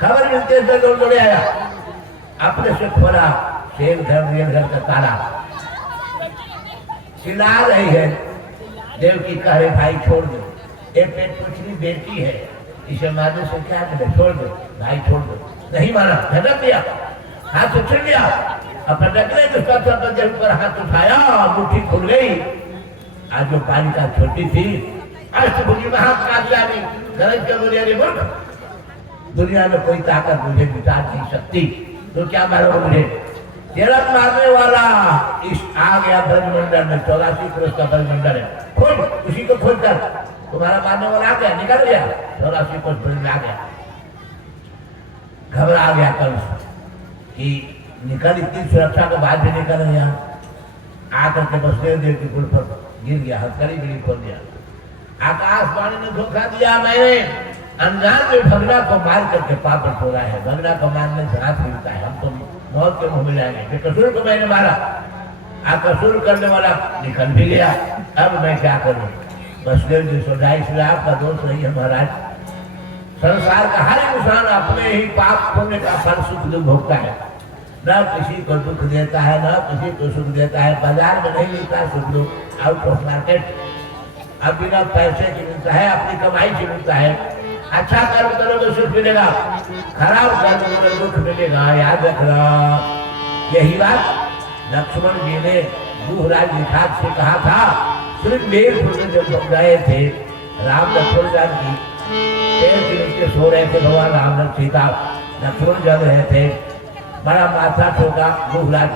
खबर मिलते से लोग दौड़े आया, अपने से खोला शेर घर रेल घर का ताला, चिल्ला रही है। देवकी कह रहे भाई छोड़ दो, एक पेट पुछली बेटी है, इसे मारने से क्या करे, छोड़ दो भाई छोड़ दो। नहीं माना, झटक दिया, हाथ से छुड़ लिया, अब पटकने के उसका ऊपर हाथ उठाया, मुट्ठी खुल गई। आज जो बालिका छोटी थी, अष्टभुजी महाकात्यायनी गरज के बोले अरे मूर्ख, दुनिया में कोई ताकत मुझे मिटा नहीं सकती, तो क्या मारो मुझे, तिलक मारने वाला इस आ गया ब्रजमंडल में, 84 पुरुष का ब्रजमंडल है, खोल उसी को खोल कर, तुम्हारा मारने वाला आ गया, निकल गया, 84 पुरुष ब्रज में आ गया। घबरा गया कल कि निकल, इतनी सुरक्षा के बाद भी निकल गया, आकर के बसदेव देव की पुल पर गिर गया, हथकड़ी बिड़ी खोल दिया। आकाशवाणी ने धोखा दिया, मैंने अनजान में भगना को मार करके पापड़ छोड़ा है, भगना को मारने से हाथ मिलता है, हम तो मौत के मुंह में जाएंगे। कसूर को मैंने मारा, कसूर करने वाला निकल भी गया, अब मैं क्या करूं। बसदेव जी सोचा इसलिए आपका दोष नहीं है महाराज, संसार का हर इंसान अपने ही पाप पुण्य का फल सुख दुख भोगता है, न किसी को दुख देता है न किसी को सुख देता है। बाजार में नहीं मिलता सुख दुख, आउट ऑफ मार्केट, अब बिना पैसे की मिलता है, अपनी कमाई की मिलता है। अच्छा कर्म करोगे तो सुख मिलेगा, खराब कर्म करोगे दुख मिलेगा, याद रखना। यही बात लक्ष्मण जी ने दूहराज निखात से कहा था, सिर्फ मेघपुर में जब लोग गए थे, राम लक्ष्मण जान की पेड़ के नीचे सो रहे थे, भगवान राम सीता लक्ष्मण जल रहे थे, बड़ा माथा ठोका दूहराज,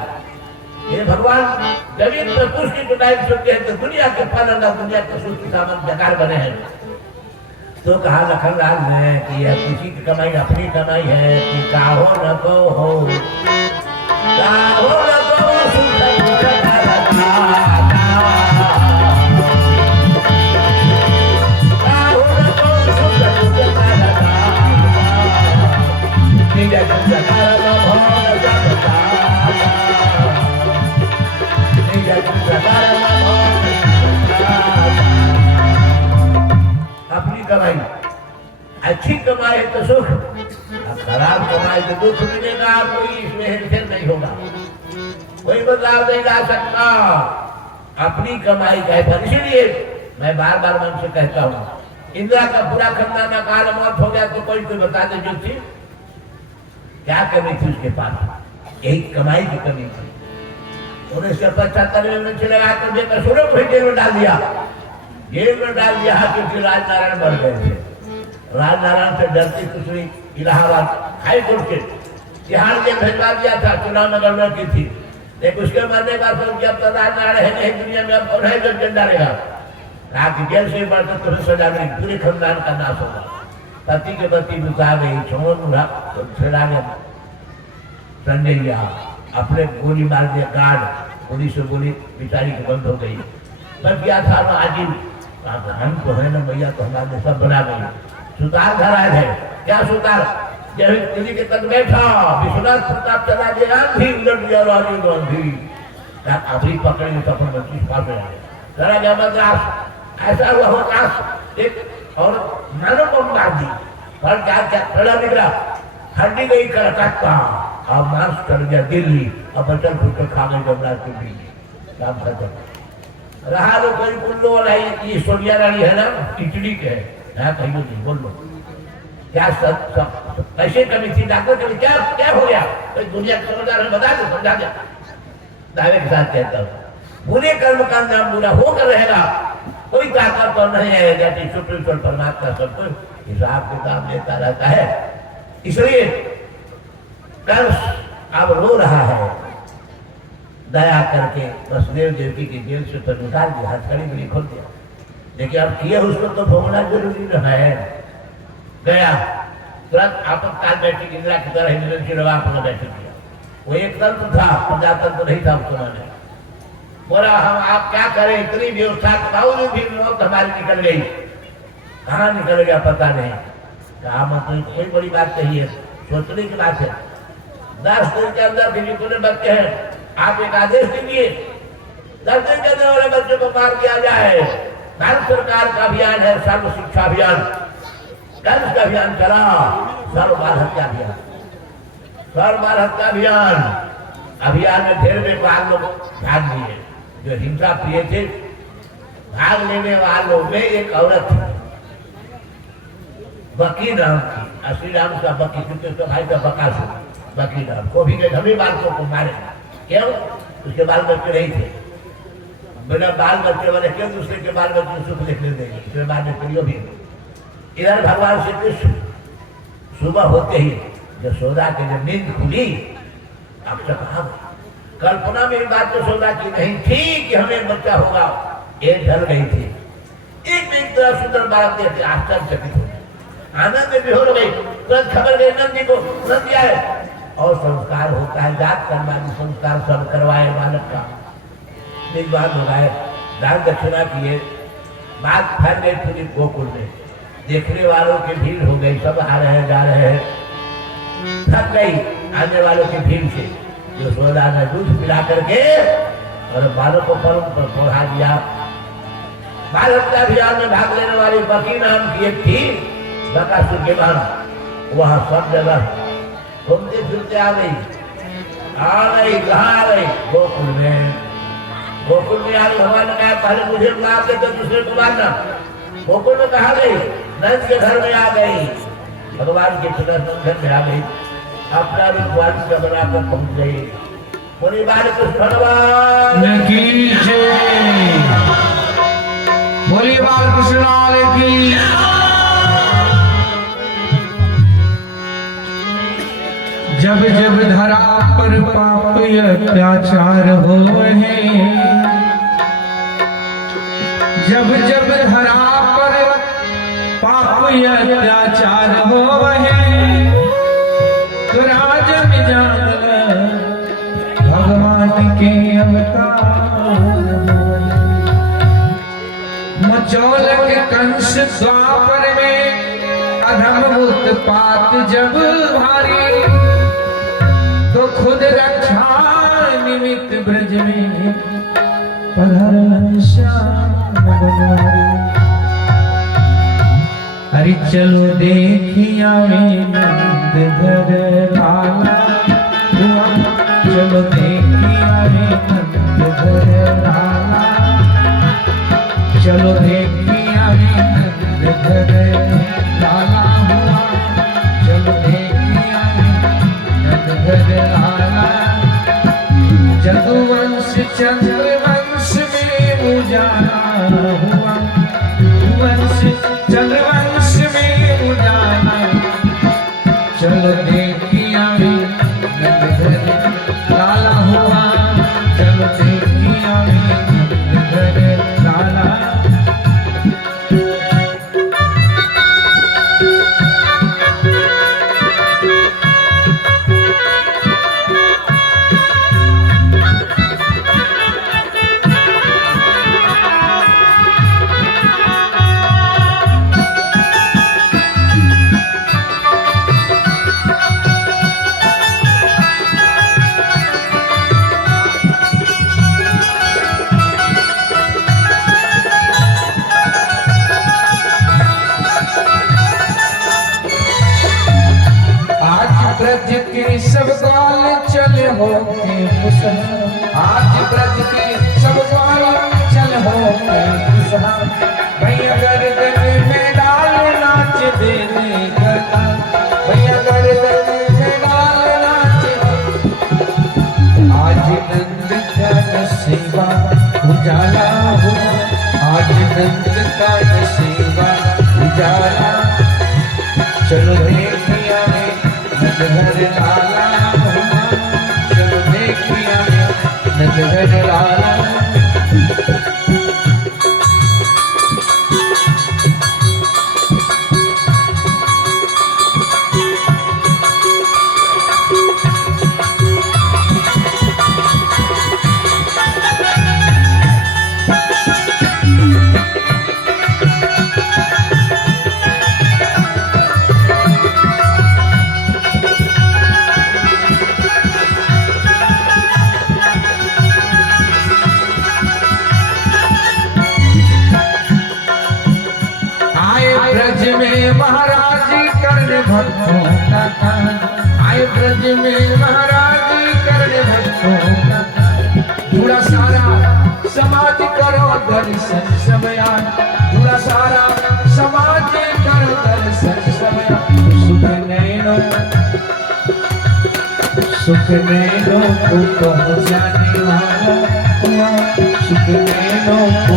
ये भगवान जमीन पर कुछ की जुटाई सुनते हैं तो दुनिया के फल दुनिया के सुख की सामान बेकार बने हैं। तो कहा लखनलाल ने कि यह किसी की कमाई अपनी कमाई है, कि काहो न को हो, काहो न को सुख अपनी कमाई, अच्छी कमाई तो सुख, खराब कमाई तो दुख मिलेगा, कोई इसमें हेरफेर नहीं होगा, कोई बदलाव नहीं ला सकता। अपनी कमाई का फल, इसीलिए मैं बार बार मन से कहता हूँ, इंदिरा का पूरा खानदान अकाल मौत हो गया तो कोई बता दे जो थी क्या कमी थी उसके पास, यही कमाई की कमी थी। 1975 में चले गया तो बेकसूरों को जेल में डाल दिया, जेल में डाल दिया क्योंकि राजनारायण मर गए थे। राजनारायण से डरती कुछ नहीं, इलाहाबाद हाई कोर्ट के तिहाड़ जेल भेजवा दिया था, चुनाव में गड़बड़ की थी, लेकिन उसके मरने का सोच अब तो राजनारायण है नहीं दुनिया में, अब कौन है जो जेल डालेगा, कहा कि जेल से बढ़कर तुम्हें सजा मिली, पूरे खानदान का नाश होगा। पति के पति बुझा गई, छोड़ मुड़ा तो छेड़ा गया संजय, अपने गोली मार दिया गार्ड, पुलिस से गोली बेचारी की बंद हो गई। बच गया था राजीव, हमको है ना भैया तो हमारे सब बना गई। सुतार घर आए थे, क्या सुतार जब दिल्ली के तक बैठा, विश्वनाथ प्रताप चला गया, आंधी उलट गया, राजीव गांधी आखिरी पकड़े तो अपन 25 पास हो गए, चला गया मद्रास। ऐसा हुआ होता एक और मानो बम मार दी, पर क्या क्या खड़ा निकला, हड्डी गई कलकत्ता, अब मार्च कर गया दिल्ली, अब बचल फुट खा गई जमराज के बीच, काम खत्म रहा। तो कोई कुल्लो वाला ये सोनिया रानी है ना, खिचड़ी के है, कहीं नहीं बोल लो क्या कैसे कमी थी, डॉक्टर कभी क्या क्या हो गया, कोई दुनिया के समझदार है बता दो, समझा दे, दावे के साथ कहता हूँ बुरे कर्म का नाम बुरा होकर रहेगा, कोई ताकत तो नहीं है, सुप्रीम परमात्मा सबको हिसाब किताब लेता रहता है। इसलिए कंस अब रो रहा है, दया करके वसुदेव देवकी की जेल से तो निकाल दिया, हथकड़ी में खोल दिया, लेकिन अब किए उसको तो भोगना जरूरी है। गया तुरंत आपातकाल बैठक इंदिरा की तरह हिंदुस्तान की रवा अपना बैठक किया, वो एक तंत्र था, प्रजातंत्र नहीं था उस समय में। बोला हम आप क्या करें, इतनी व्यवस्था के बावजूद भी मौत हमारी निकल गई, कहाँ निकल गया पता नहीं। कहा मंत्री कोई बड़ी बात कही है, सोचने की बात है। 10 दिन के अंदर जितने बच्चे हैं आप एक आदेश दीजिए, 10 दिन के अंदर वाले बच्चों को मार दिया जाए। भारत सरकार का अभियान है सर्व शिक्षा अभियान, कल का अभियान चला, सर्व बाल हत्या अभियान, सर्व बाल हत्या अभियान में ढेर बेकार लोग भाग लिए जो हिंसा प्रिय थे। भाग लेने वालों में एक औरत थी, बकी नाम की, श्री राम का बकी, क्योंकि उसका भाई का बकासुर, बकी नाम को भी गए बालकों को मारे। क्यों? उसके बाल बच्चे नहीं थे, बिना बाल बच्चे वाले क्यों दूसरे के बाल बच्चे सुख लिखने देंगे, इसके बाद में प्रियो भी। इधर भगवान श्री कृष्ण सुबह होते ही यशोदा के जब नींद खुली, अब तक कहा कल्पना में बात तो यशोदा की नहीं थी कि हमें बच्चा होगा, एक ढल गई थी। एक तरह सुंदर बालक देखते आश्चर्यचकित हो गए, आनंद में बिहोर गई। तुरंत खबर गई नंद जी को, नंद आए और संस्कार होता है, जात कर्मादि संस्कार सब करवाए बालक का, निगवान हो गए, दान दक्षिणा किए। बात फैल गई पूरी गोकुल में, देखने वालों की भीड़ हो गई, सब आ रहे हैं जा रहे हैं, थक गई आने वालों की भीड़ से। यशोदा ने दूध पिला करके और बालों को परम पर पढ़ा दिया। बाल हत्या अभियान में भाग लेने वाली बकी नाम की एक थी, बकासुर के बाद वहां सब जगह घूमते फिरते आ गई, कहाँ आ गई? गोकुल में। गोकुल में आ गई, भगवान ने कहा पहले मुझे मार दे तो दूसरे को मारना। गोकुल में कहा गई? नंद के घर में आ गई, भगवान के घर में आ गई, अपना रिक्वायरमेंट का बनाकर पहुंच गई। बोली बालकृष्ण भगवान की जय, बोली बालकृष्ण लाल की। जब जब धरा पर पाप अत्याचार होए हैं, जब जब धरा पर पाप अत्याचार होए हैं, तो राज मिजान भगवान के अवतार। मचौल के कंस द्वापर में अधम उत्पात जब भारी, तो खुद रक्षा निमित्त ब्रज में पधरन श्याम बनवारी। अरे चलो देखिया नंद घर लाला हुआ, चलो देखिया नंद घर लाला, चलो देखिया नंद घर लाला हुआ, चलो देखिया नंद घर लाला। जदुवंश चंद्रवंश में उजाला हुआ, वंश चंद्रवंश में उजाला, चलो देखिया नंद घर लाला हुआ, चलो देखिया नंद घर लाला। ब्रज के सब ग्वाल चले हो के खुशहाल, आज ब्रज के सब ग्वाल चले हो के खुशहाल। भैया गर्दन में डाल नाच देने करता, भैया गर्दन में डाल नाच दे। आज नंद का नसीबा उजाला हुआ, आज नंद का नसीबा उजाला, चलो देखिया नंद घर लाला हुआ, चलो देखिया नंद घर लाला। में महाराज कर्ण भक्तों का काम, आए ब्रज में महाराज कर्ण भक्तों का काम। जुड़ा सारा समाज करो दर्शन समयान, जुड़ा सारा समाज करो दर्शन समयान। सुख नैनों को पहुँचाने वाला हुआ, सुख नैनों को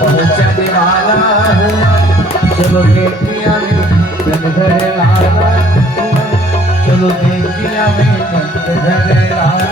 पहुँचाने वाला हुआ। चलो बेटिया में धन लाला हुआ, चलो बेटिया में धन लाला।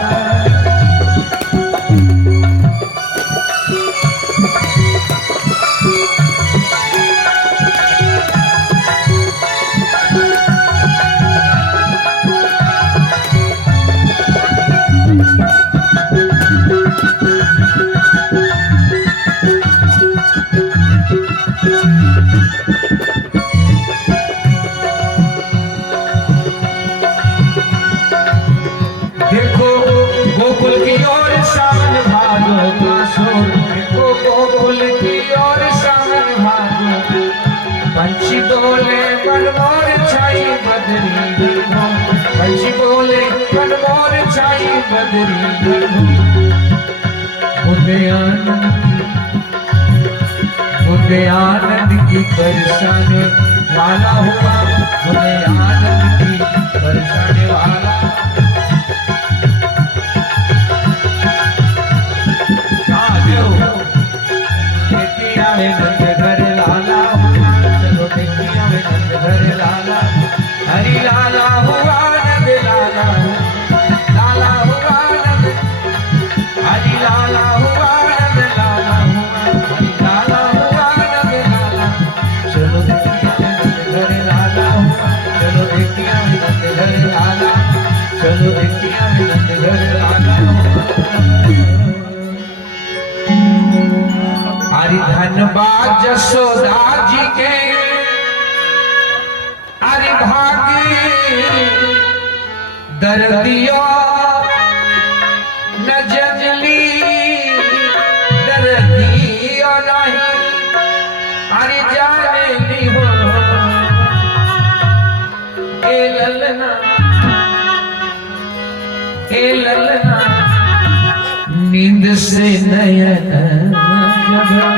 गोकुल की ओर सावन भादो का शोर, देखो गोकुल की ओर सावन भादो। पंछी बोले मनमोर छाई बदरी गर्भों, पंछी बोले मनमोर छाई बदरी गर्भों। मुझे आनंद की बरसाने वाला हुआ, मुझे आनंद की बरसाने वाला। हरि लाला हुआ नंद लाला, लाला हुआ नंद, हरि लाला हुआ नंद लाला हुआ, हरि लाला हुआ नंद लाला। चलो देखिया नंद घर लाला हुआ, चलो देखिया नंद घर लाला, चलो देखिया नंद घर लाला हुआ। हरि धनबाद जसोदा जी के हरि भागी दर्दियों न जंगली दर्दियों नहीं, हरि जाने नी हो ए ललना, ए ललना नींद से नयन जगा।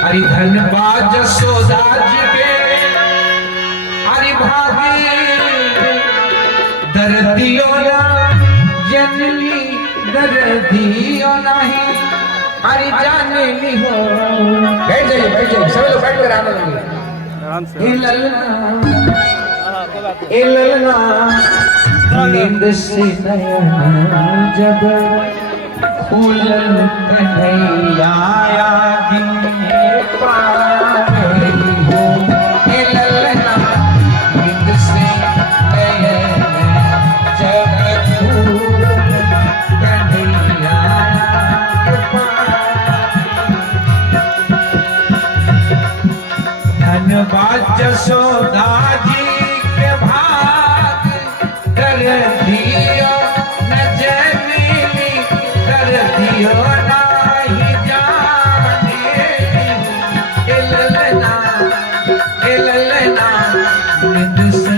हरि धनबाद जसोदा जी के हरि भागी दर्दियों ना जनली दर्दियों नहीं, हरि जाने नी हो। बैठ जाइए सभी लोग बैठ कर आनंद लीजिए। ए ललना नींद से नयन जब फूलन कन्हैया जसोदा जी के भाग कर दियो न जमीली कर दियो नाही जाने। ए ललना नींद से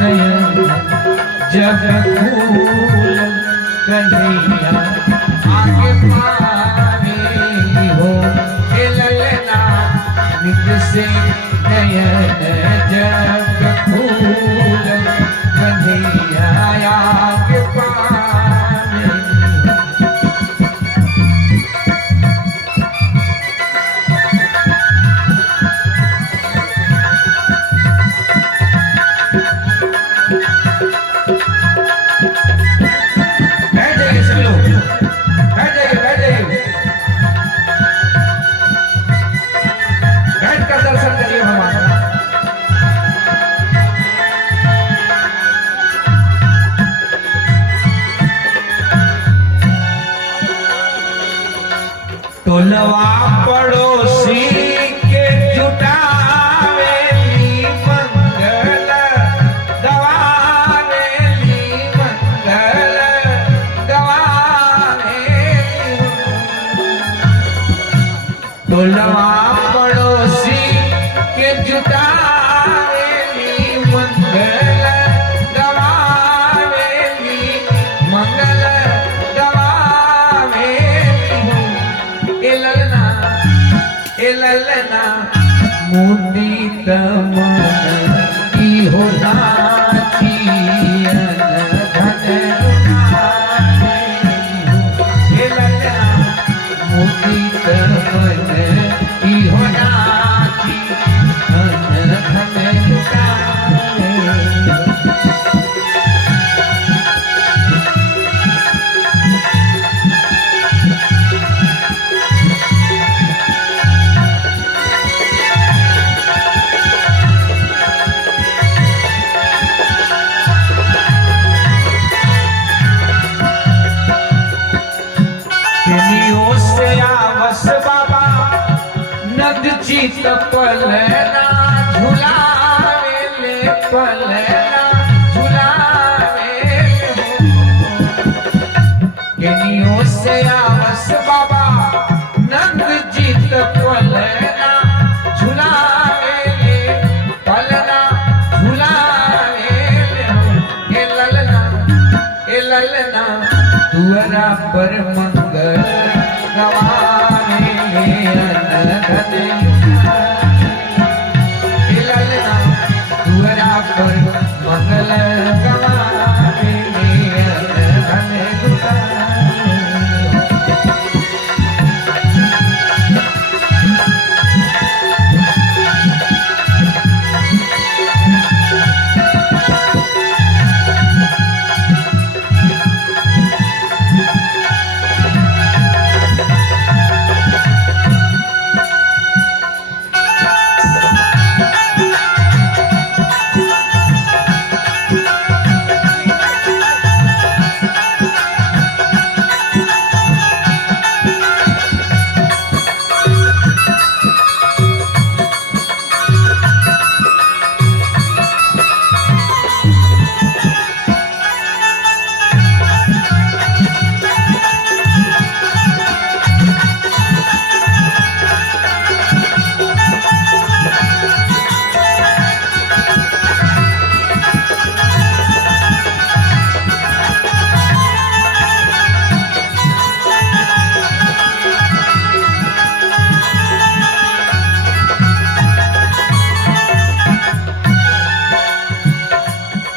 नयन जब फूल कन्हैया आगे पानी हो। ए ललना नींद से नयन जब फूल कन्हैया के पानी। बैठ जाइए सभी लोग, बैठ जाइए बैठ कर दर्शन करिए भगवान। की हो नाची धन हे ललना मुदित मन की हो नाची धन लुटाए आवस बाबा नद चित पलना झुलावे ले पलना झुलावे केनियों से आवस बाबा नद चित पलना झुलावे ले पलना झुलावे ले ए ललना दुअरा पर मंगल गवाने धन ललना दुअरा पर मंगल गवाने धन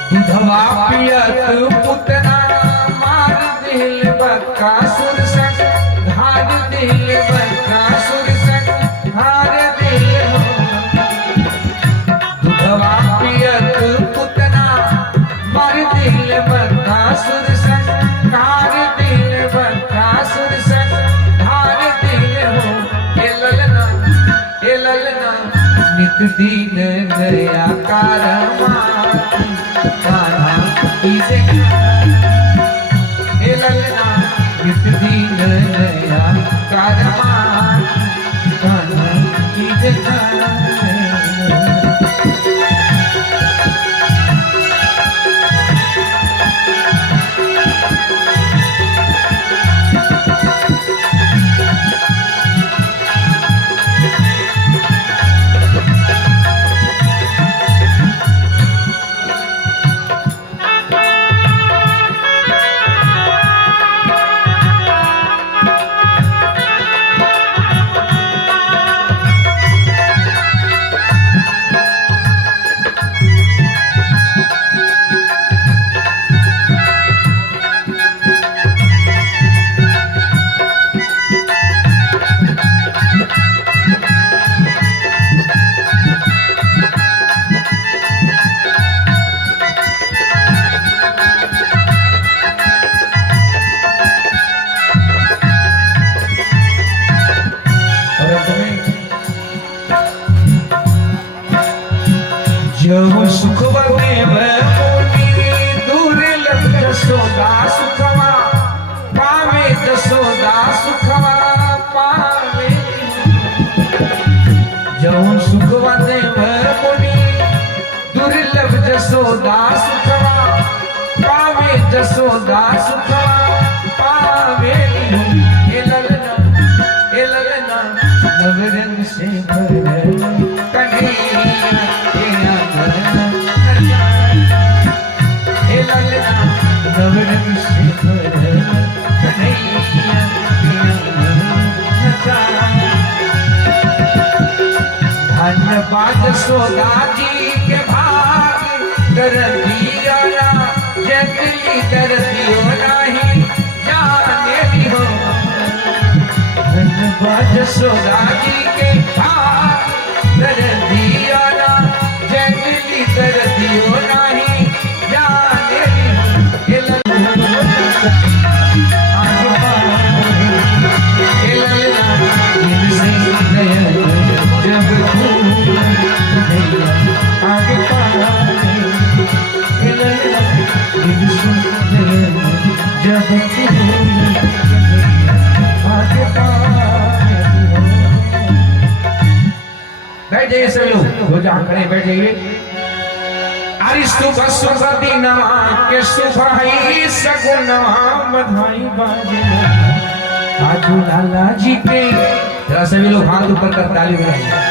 पियत पुतना मार दिल बकासुर संग धार दिल बकासुर संग धार दिल दुधवा पियत पुतना मार दिल बकासुर संग धार दिल बकासुर संग धार दिल हो ए ललना नित दिन गया कारमा ललना नित दिन नया कारमा की देखा जब सुखवने मोनी दुर्लभ जसोदा सुखवा पावे जसोदा सुखवा पावे जब सुखवने मोनी दुर्लभ जसोदा सुखवा पावे जसोदा सुखवा पावे हे ललना नवरंग से भरे कन्हैया नवरंग से भरे कन्हैया धन्यवाद सोदा जी यशोदा जी के दर दिया ना जंगली दर दियो नहीं जाने बैठ जाइए सभी लोग दो जहां खड़े बैठ जाइए। अरिस्तु का शुभ दिन के शुभ ही सगुन बधाई बाजे आजू लाला जी के जरा सभी लोग हाथ ऊपर कर ताली बजाइए।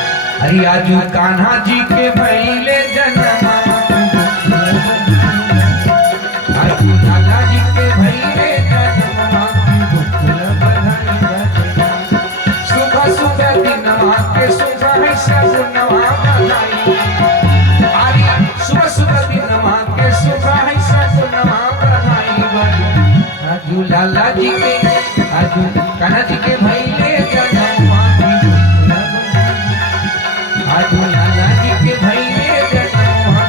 अरे आजू कान्हा जी के भैले जन्म आजू लाला जी के भैले जन्म शुभ शुभ दिन के शुभ है सगुन बधाई सुबह सुबह दिन के शुभ है सगुन बधाई आजू लाला जी के आजू कान्हा जी के भैले जन्म आजू लाला जी के भैले जन्म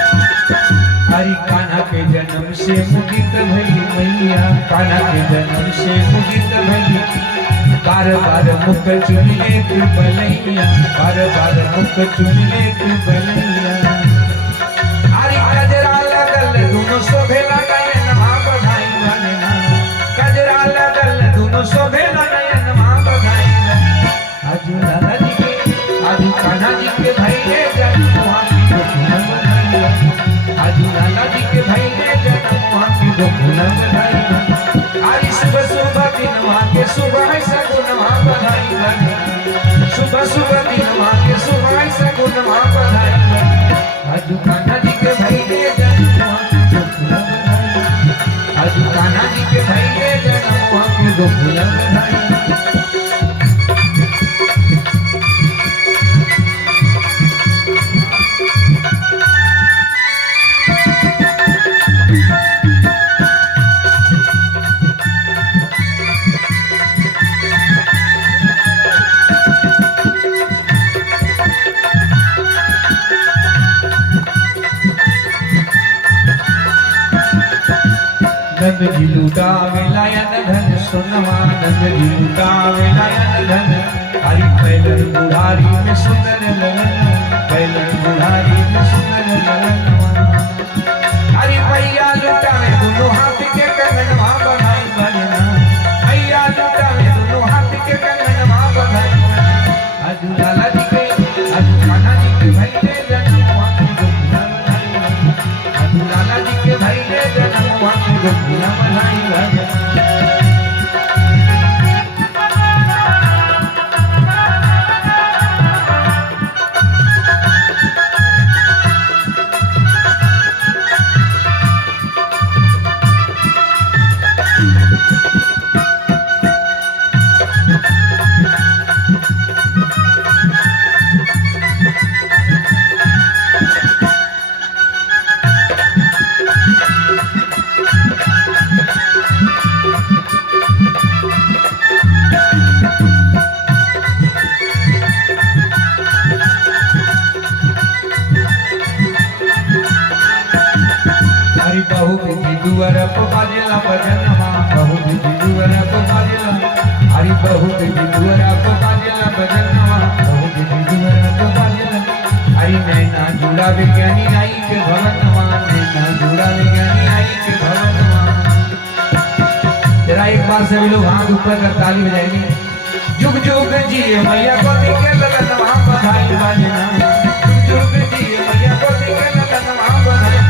हरि कान्हा के जन्म से मुदित भई मैया कान्हा के जन्म से मुदित भई बार बार मुख चुनले बलैया बार बार मुख चुनले बलैया हरि कजरा लगल दोनों शोभेला नयन मां बधाई बजना कजरा लगल दोनों शोभेला नयन मां बधाई आजू लाला जी के आजू कान्हा जी के भैले जन्म आजू लाला जी के भैले जन्म की गोकुल बधाई आज सुबह सुबह दिन के सुबह है सगुन बधाई सुबह सुबह दिन के सुबह है सगुन बधाई आजू कान्हा जी के भैले जन्म की गोकुल बधाई आजू कान्हा जी के भैले जन्म की गोकुल बधाई नंद जी लुटावे लायन धन सुनवा नंद जी लुटावे लायन धन हरि पैलन बुढ़ारी में सुंदर ललन पैलन बुढ़ारी में सुंदर ललन हरि भैया लुटावे दोनों हाथ के कंगन मां बधाई बजना भैया लुटावे दोनों हाथ के कंगन मां बधाई आजू लाला जी के आजू कान्हा जी के भैले जन्म आजू लाला जी के भैले जन्म गोकुल बधाई बहु विधि दुअर बाजेला भजनमा बहु विधि दुअर बाजेला हरि बहु विधि दुअर बाजेला भजनमा बहु विधि दुअर बाजेला हरि नैना जुड़ा विज्ञानी आई के भवनमा नैना जुड़ा विज्ञानी आई के भवनमा। जरा एक बार सभी लोग हाथ ऊपर कर ताली बजाएंगे। जुग जुग जिए मैया को के लगनमा बधाई बाजना जुग जुग जिए मैया को के लगनमा बधाई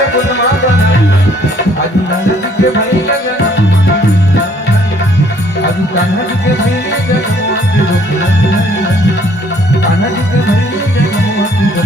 सकुन मागन आदि कान्हा जी के भाई लगन आदि कान्हा जी के भाई लगन कान्हा जी के भाई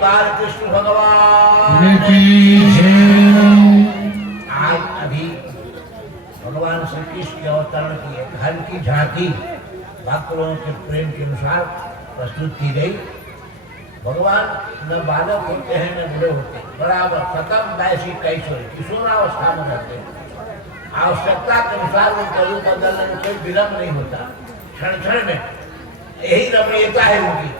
बाल कृष्ण भगवान आज अभी भगवान श्री कृष्ण के अवतरण की एक हल्की झांकी भक्तों के प्रेम के अनुसार प्रस्तुत की गई। भगवान न बालक होते हैं न बूढ़े होते हैं, बराबर खत्म वैसी कैशोर किशोरावस्था में रहते हैं। आवश्यकता के अनुसार उनका रूप बदलने में कोई विलम्ब नहीं होता, क्षण क्षण में यही रमणीयता है उनकी।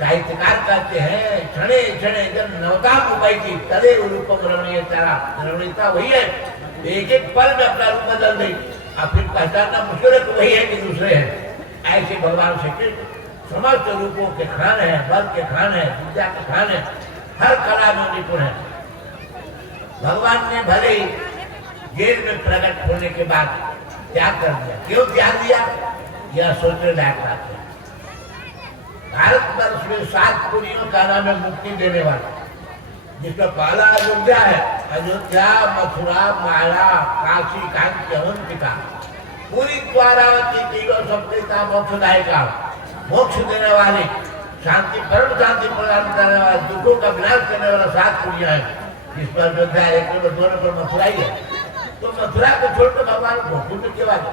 साहित्यकार कहते हैं क्षणे क्षणे जब नवता उपाय की तले रूपम रमणीयता, रमणीयता वही है एक एक पल में अपना रूप बदल दे और फिर पहचानना मुश्किल है कि वही है कि दूसरे हैं। ऐसे भगवान श्री कृष्ण समस्त रूपों के खान है, बल के खान है, विद्या के खान है, हर कला में निपुण है। भगवान ने भले ही जेल में प्रकट होने के बाद त्याग कर दिया। क्यों त्याग दिया यह सोचने लायक बात है। भारत वर्ष में 7 पुरियों का नाम है मुक्ति देने वाला, जिसका पहला अयोध्या है। अयोध्या, मथुरा, माया, काशी, कांची, अवंतिका, पूरी द्वारावती, तीनों सप्तता मोक्षदायिका, मोक्ष देने वाले, शांति परम शांति प्रदान करने वाले, दुखों का विनाश करने वाला 7 पुरियां हैं। जिस पर अयोध्या 1 नंबर 2 नंबर मथुरा ही है। तो मथुरा को छोड़कर भगवान गोकुल में क्यों आ गए?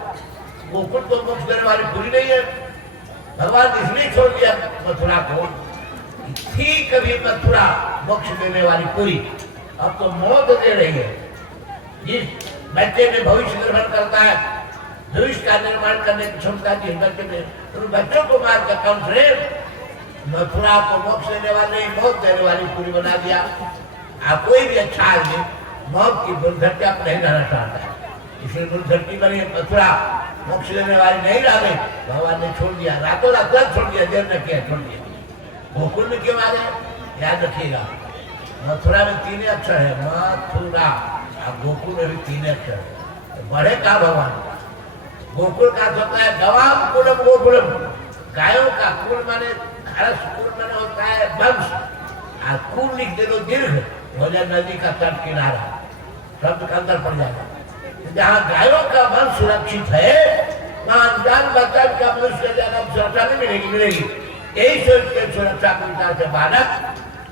गोकुल तो मोक्ष देने वाली पुरी नहीं है। भगवान इसलिए छोड़ दिया मथुरा को, थी कभी मथुरा मोक्ष देने वाली पुरी, अब तो मौत दे रही है। जिस बच्चे में भविष्य निर्भर करता है, भविष्य का निर्माण करने की क्षमता जिस बच्चे में, तो बच्चों को मार कर कम से मथुरा को मोक्ष देने वाले मौत देने वाली पुरी बना दिया। आप कोई भी अच्छा आदमी मौत की दुर्घटना पर नहीं रहना चाहता है, इसलिए दुर्घटना बनी मथुरा मोक्ष देने वाली नहीं रह गई। भगवान ने छोड़ दिया, रातों रात छोड़ दिया, देर न किया, छोड़ दिया। गोकुल में क्यों आ गए याद रखिएगा। मथुरा में 3 अक्षर है, मथुरा, और गोकुल में भी 3 अक्षर है। तो बढ़े का भगवान गोकुल का होता है गवाम कुलम गोकुलम, गायों का कुल माने खरस, कुल माने होता है वंश, और कुल लिख दे दो दीर्घ, हो जाए नदी का तट किनारा, शब्द का अंदर पड़ जाएगा। जहाँ गायों का वंश सुरक्षित है अनजान बच्चा का मनुष्य जन्म सुरक्षा नहीं मिलेगी मिलेगी। यही सोच के सुरक्षा के विचार से बालक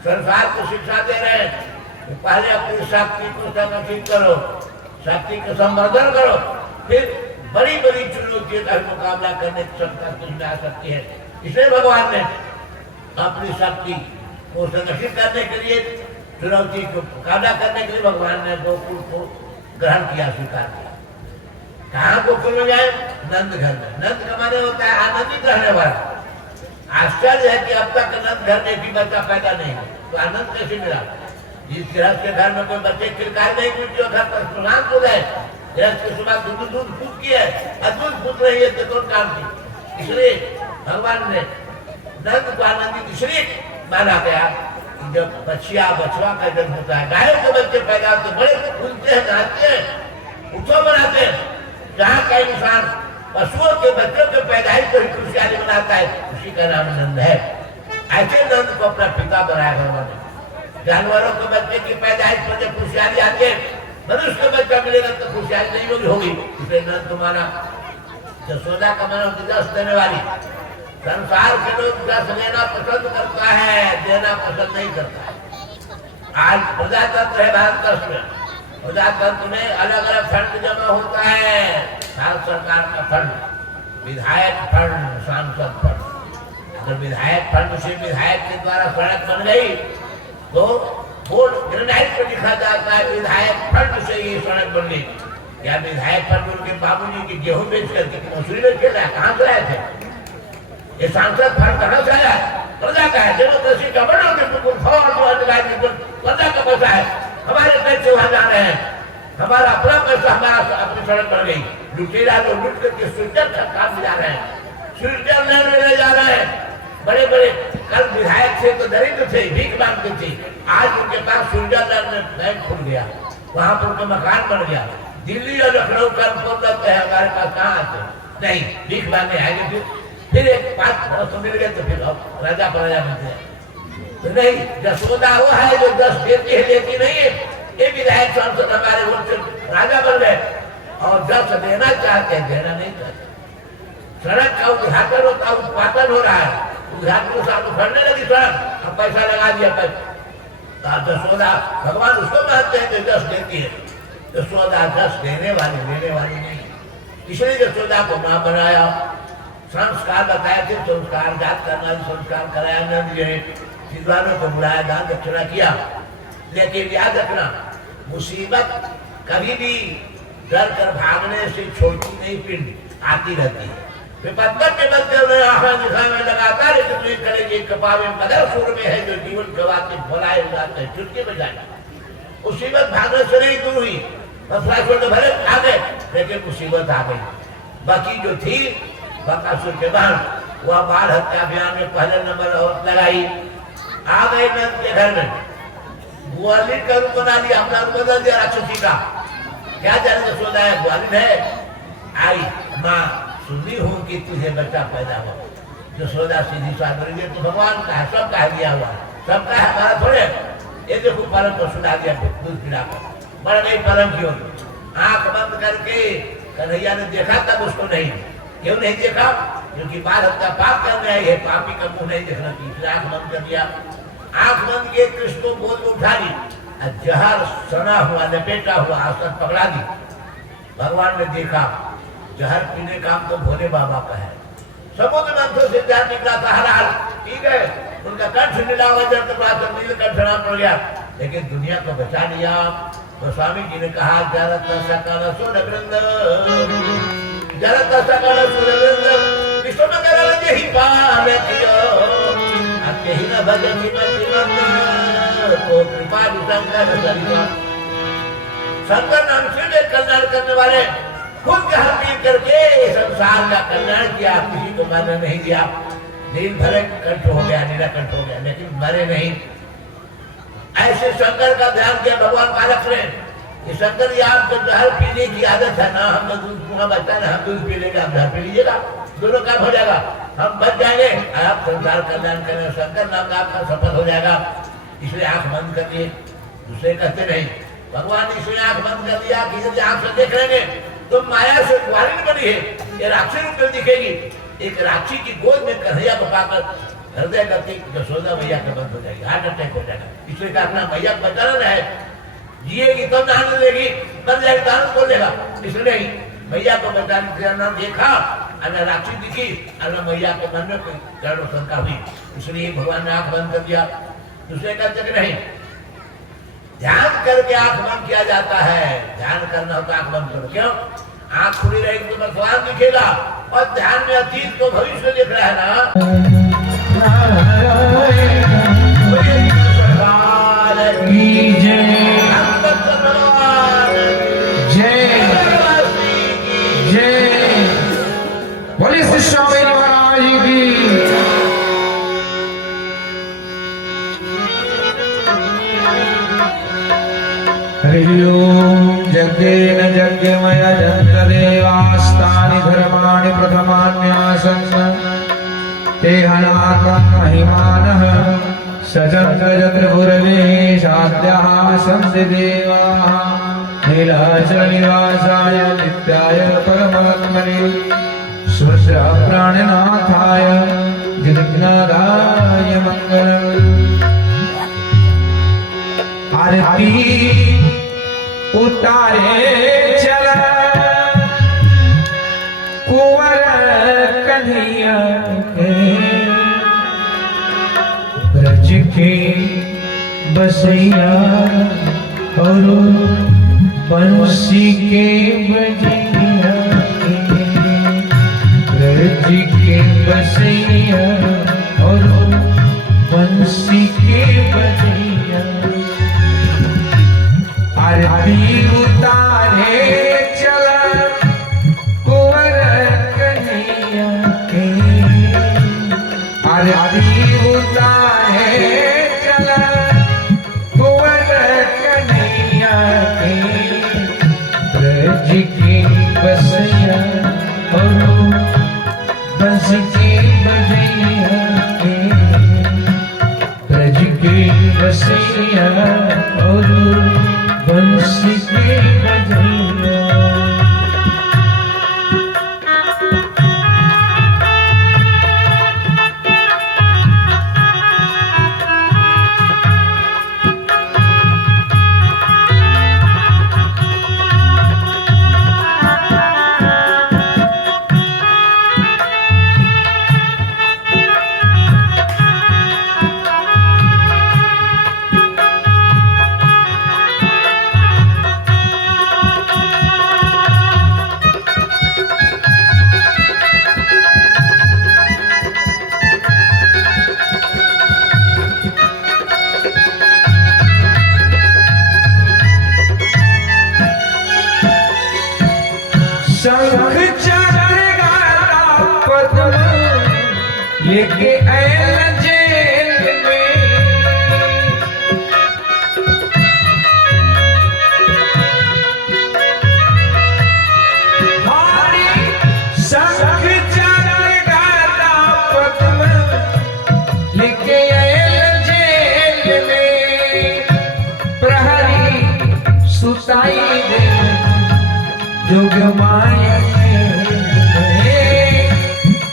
संसार को शिक्षा दे रहे हैं कि पहले अपनी शक्ति को संगठित करो, शक्ति का संवर्धन करो, फिर बड़ी बड़ी चुनौतियों का मुकाबला करने की क्षमता तुझमें आ सकती है। इसलिए भगवान ने अपनी शक्ति को संगठित करने के लिए, चुनौती को मुकाबला करने के लिए भगवान ने गोकुल को ग्रहण किया, स्वीकार किया। कहाँ गोकुल में जाए? नंद घर में। नंद का माने होता है आनंदित रहने वाला। आश्चर्य है कि अब तक नंद घर में भी बच्चा पैदा नहीं है, तो आनंद कैसे मिला? जिस गृहस्थ के घर में कोई बच्चे किरकार नहीं हुई, जो घर पर सुनान हो जाए, गृहस्थ के सुबह दूध फूट की है, दूध फूट रही है तो कौन काम की? इसलिए भगवान ने नंद को आनंदित इसलिए माना गया कि जब बछिया बछवा का जन्म होता है, गायों के बच्चे पैदा होते, बड़े फूलते हैं, नहाते हैं, उत्सव मनाते हैं। जहाँ का इंसान पशुओं के बच्चों के पैदाइश को ही खुशहाली मनाता है, उसी का नाम नंद है। ऐसे नंद को अपना पिता बनाया भगवान ने। जानवरों के बच्चे की पैदाइश पर जब खुशहाली आती है, मनुष्य का बच्चा मिलेगा तो खुशहाली नहीं होगी। इसलिए नंद को माना। यशोदा का माना होती 10 देने वाली। संसार के लोग 10 लेना पसंद करता है, देना पसंद नहीं करता है। आज प्रजातंत्र है भारत में, प्रजातंत्र में अलग अलग फंड जमा होता है। भारत सरकार का फंड, विधायक फंड, सांसद फंड। अगर विधायक फंड से विधायक के द्वारा सड़क बन गई तो बोर्ड ग्रेनाइट पर लिखा जाता है विधायक फंड से ये सड़क बन गई। क्या विधायक फंड उनके बाबूजी की गेहूं बेच करके मसूरी में खेला है? कहाँ से आए थे? ये सांसद फंड कहाँ से आया? प्रजा का है। डेमोक्रेसी का बना प्रजा का पैसा है, हमारे पैसे वहां जा रहे हैं, हमारा अपना पैसा, हमारा अपनी सड़क बन गई। लुटेरा लोग लुट करके स्विट्जरलैंड काम जा रहे हैं, स्विट्जरलैंड में ले जा रहे हैं। बड़े बड़े कल विधायक थे तो दरिद्र थे, भीख मांगते थे, आज उनके पास स्विट्जरलैंड में बैंक खुल गया, वहां पर उनका मकान बन गया। दिल्ली और लखनऊ का लगता है हमारे पास कहाँ आते नहीं, भीख मांगने आएंगे। फिर एक 5 वर्ष मिल गए तो फिर राजा प्रजा बनते हैं। तो नहीं, यशोदा वो है जो 10 देती है लेती नहीं है। ये विधायक सांसद हमारे वोट से राजा बन गए और 10 देना चाहते हैं, देना नहीं चाहते। सड़क का उद्घाटन होता, उत्पादन हो रहा है, उद्घाटन साथ फड़ने लगी सड़क, अब पैसा लगा दिया पैसा। यशोदा भगवान उसको मानते हैं जो 10 देती है। यशोदा 10 देने वाली, लेने वाली नहीं। इसलिए यशोदा को मां बनाया, संस्कार बताए थे, संस्कार जात करना, संस्कार कराया नंद जी ने, विद्वानों को बुलाया, दान दक्षिणा किया। लेकिन याद रखना, मुसीबत कभी भी डर कर भागने से छोड़ती नहीं, पिंड आती रहती है। विपत्तर के बदले में आहार दिखाने में लगातार एक करेंगे, कपावे मदर सुर में है जो जीवन गवाते भुलाए जाते हैं, चुटकी बजाए। मुसीबत भागने से नहीं दूर हुई, बसरासुर तो भले भागे, लेकिन मुसीबत आ गई। बाकी जो थी बकासुर के बाद, वह बाल हत्या अभियान में पहले नंबर और लगाई। आ गए नंद के घर में, ग्वालिन का रूप बना दिया, अपना रूप बदल दिया राक्षसी का। क्या जाने यशोदा है ग्वालिन है? आई माँ, सुनी हूँ कि तुझे बच्चा पैदा हो। यशोदा सीधी साधु तो भगवान का है, सबका है दिया हुआ, सबका है, हमारा थोड़े। ये देखो परम को सुना दिया दूध पिलाकर, बढ़ गई परम की ओर। आंख बंद करके कन्हैया ने देखा, तब उसको नहीं। क्यों नहीं देखा? क्योंकि बाल हत्या पाप करने आई है, पापी का मुंह नहीं देखना चाहिए, इसलिए आंख बंद कर दिया। आंख बंद किए, कृष्ण को गोद में उठा ली, जहर सना हुआ, लपेटा हुआ आसन पकड़ा दी। भगवान ने देखा जहर पीने का तो भोले बाबा का है। समुद्र मंथन से जहर निकला था, हर हाल पी गए, उनका कंठ नीला हुआ, जब तक नीलकंठ नाम पड़ गया, लेकिन दुनिया को बचा लिया। तो स्वामी जी ने कहा, जरत सकल सुर वृंद, जरत सकल सुर वृंद विश्व में करल जेहि पावे कियो, अकेहि न भजति मति मंद, तो कृपा शंकर सरिवा। शंकर नाम से कल्याण करने वाले खुद जहर पी करके संसार का कल्याण किया, किसी को मरने नहीं दिया। नील भले कंठ हो गया, नीला कंठ हो गया, लेकिन मरे नहीं। ऐसे शंकर का ध्यान किया भगवान बालक ने। ये शंकर जी आपको जहर पीने की आदत है ना, हम दूध पूरा बच्चा ना, हम दूध पी लेंगे, आप जहर पी लीजिएगा, दोनों काम हो जाएगा, हम बच जाएंगे, आप संसार कल्याण करें, शंकर नाम का आपका सफल हो जाएगा। इसलिए आंख बंद कर दिए, दूसरे कहते नहीं। भगवान ने इसलिए आंख बंद कर दिया कि यदि आंख से देख लेंगे तो माया से कुंवारी बनी है, ये राक्षी रूप में दिखेगी। एक राक्षी की गोद में कन्हैया को पाकर हृदय गति यशोदा मैया का बंद हो जाएगी, हार्ट अटैक हो जाएगा। इसलिए कहा अपना मैया बचाना है, जिएगी तो आनंद लेगी, मर जाएगी तो आनंद बोलेगा। इसलिए मैया को बचाने से न देखा अन राक्षी दिखी, अन मैया के मन में कोई डर शंका हुई, इसलिए भगवान ने आंख बंद कर दिया। दूसरे कहते कि नहीं, ध्यान करके आंख बंद किया जाता है, ध्यान करना होता आंख बंद करो। क्यों? आंख खुली रहेगी तो भगवान दिखेगा, और ध्यान में अतीत को भविष्य दिख रहा है ना। बोलिए श्री स्वामी महाराज की। हरि ओम। यज्ञेन यज्ञमय जन्तदेवास्तानि धर्माणि प्रथमान्यासन् तेहनाकं महिमानः सजन्तजत्रिपुरवे साध्याः सन्ति देवाः नीलाचलनिवासाय नित्याय परमात्मने स्वस्य प्राणनाथाय जगन्नाथाय मङ्गलम्। आरती उतारे चल कुंवर कन्हैया के, ब्रज के बसैया और बंसी के बजैया के, ब्रज के बसैया और बंसी के बजैया। आरती उतारे चल कुंवर कन्हैया के, आरती उतारे चल कुंवर कन्हैया के, ब्रज के बसैया और बंस के बजैया के, ब्रज के बसैया और बंसी के बजैया। शंख चक्र गदा पद्म लेके आयल जेल में, हमारी शंख चक्र गदा पद्म लेके आयल जेल में, प्रहरी सुताई दे जोग माया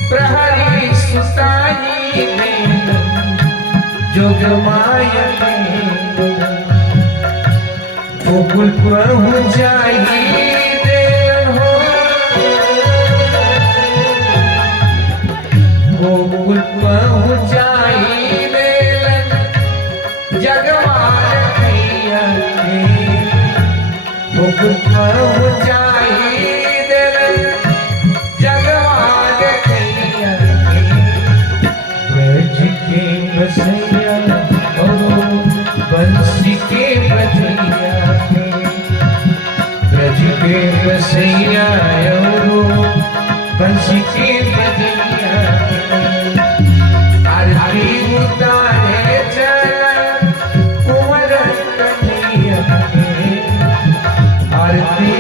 प्रहरी सुताई में, जोग माया गोकुल पहुँच जाई देर हो, गोकुल पहुँच जाई देर जगवार भैया के, गोकुल पहुँच बसैया और बंसी के बजैया के, ब्रज के बसैया और बंसी के बजैया के। आरती उतारे चल कुंवर कन्हैया के, आरती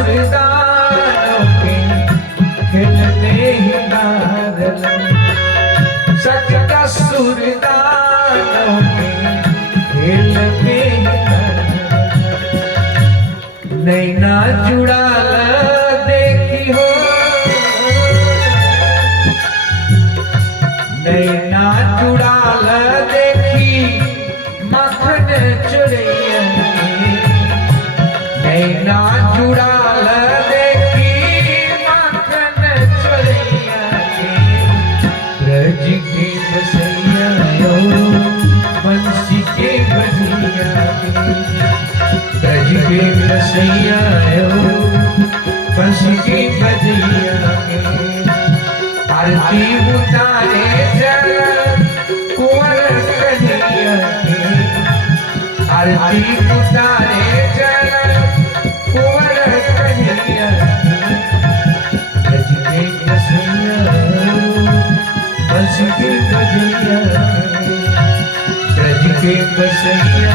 सुरदानों के खिलने ही गारल सच का सुरदानों के खिलने ही गारल नैना जुड़ाल देखी हो नैना जुड़ाल देखी मखन चुरैया नैना जुड़ाल देखी मखन चुरैया ब्रज के बसैया बंसी के बजिया ब्रज के बसैया बंसी के बजिया आरती उतारे जल कुंवर कन्हैया आरती उतारे जल कुंवर कन्हैया ब्रज के बसैया बंसी के बजिया ब्रज के बसैया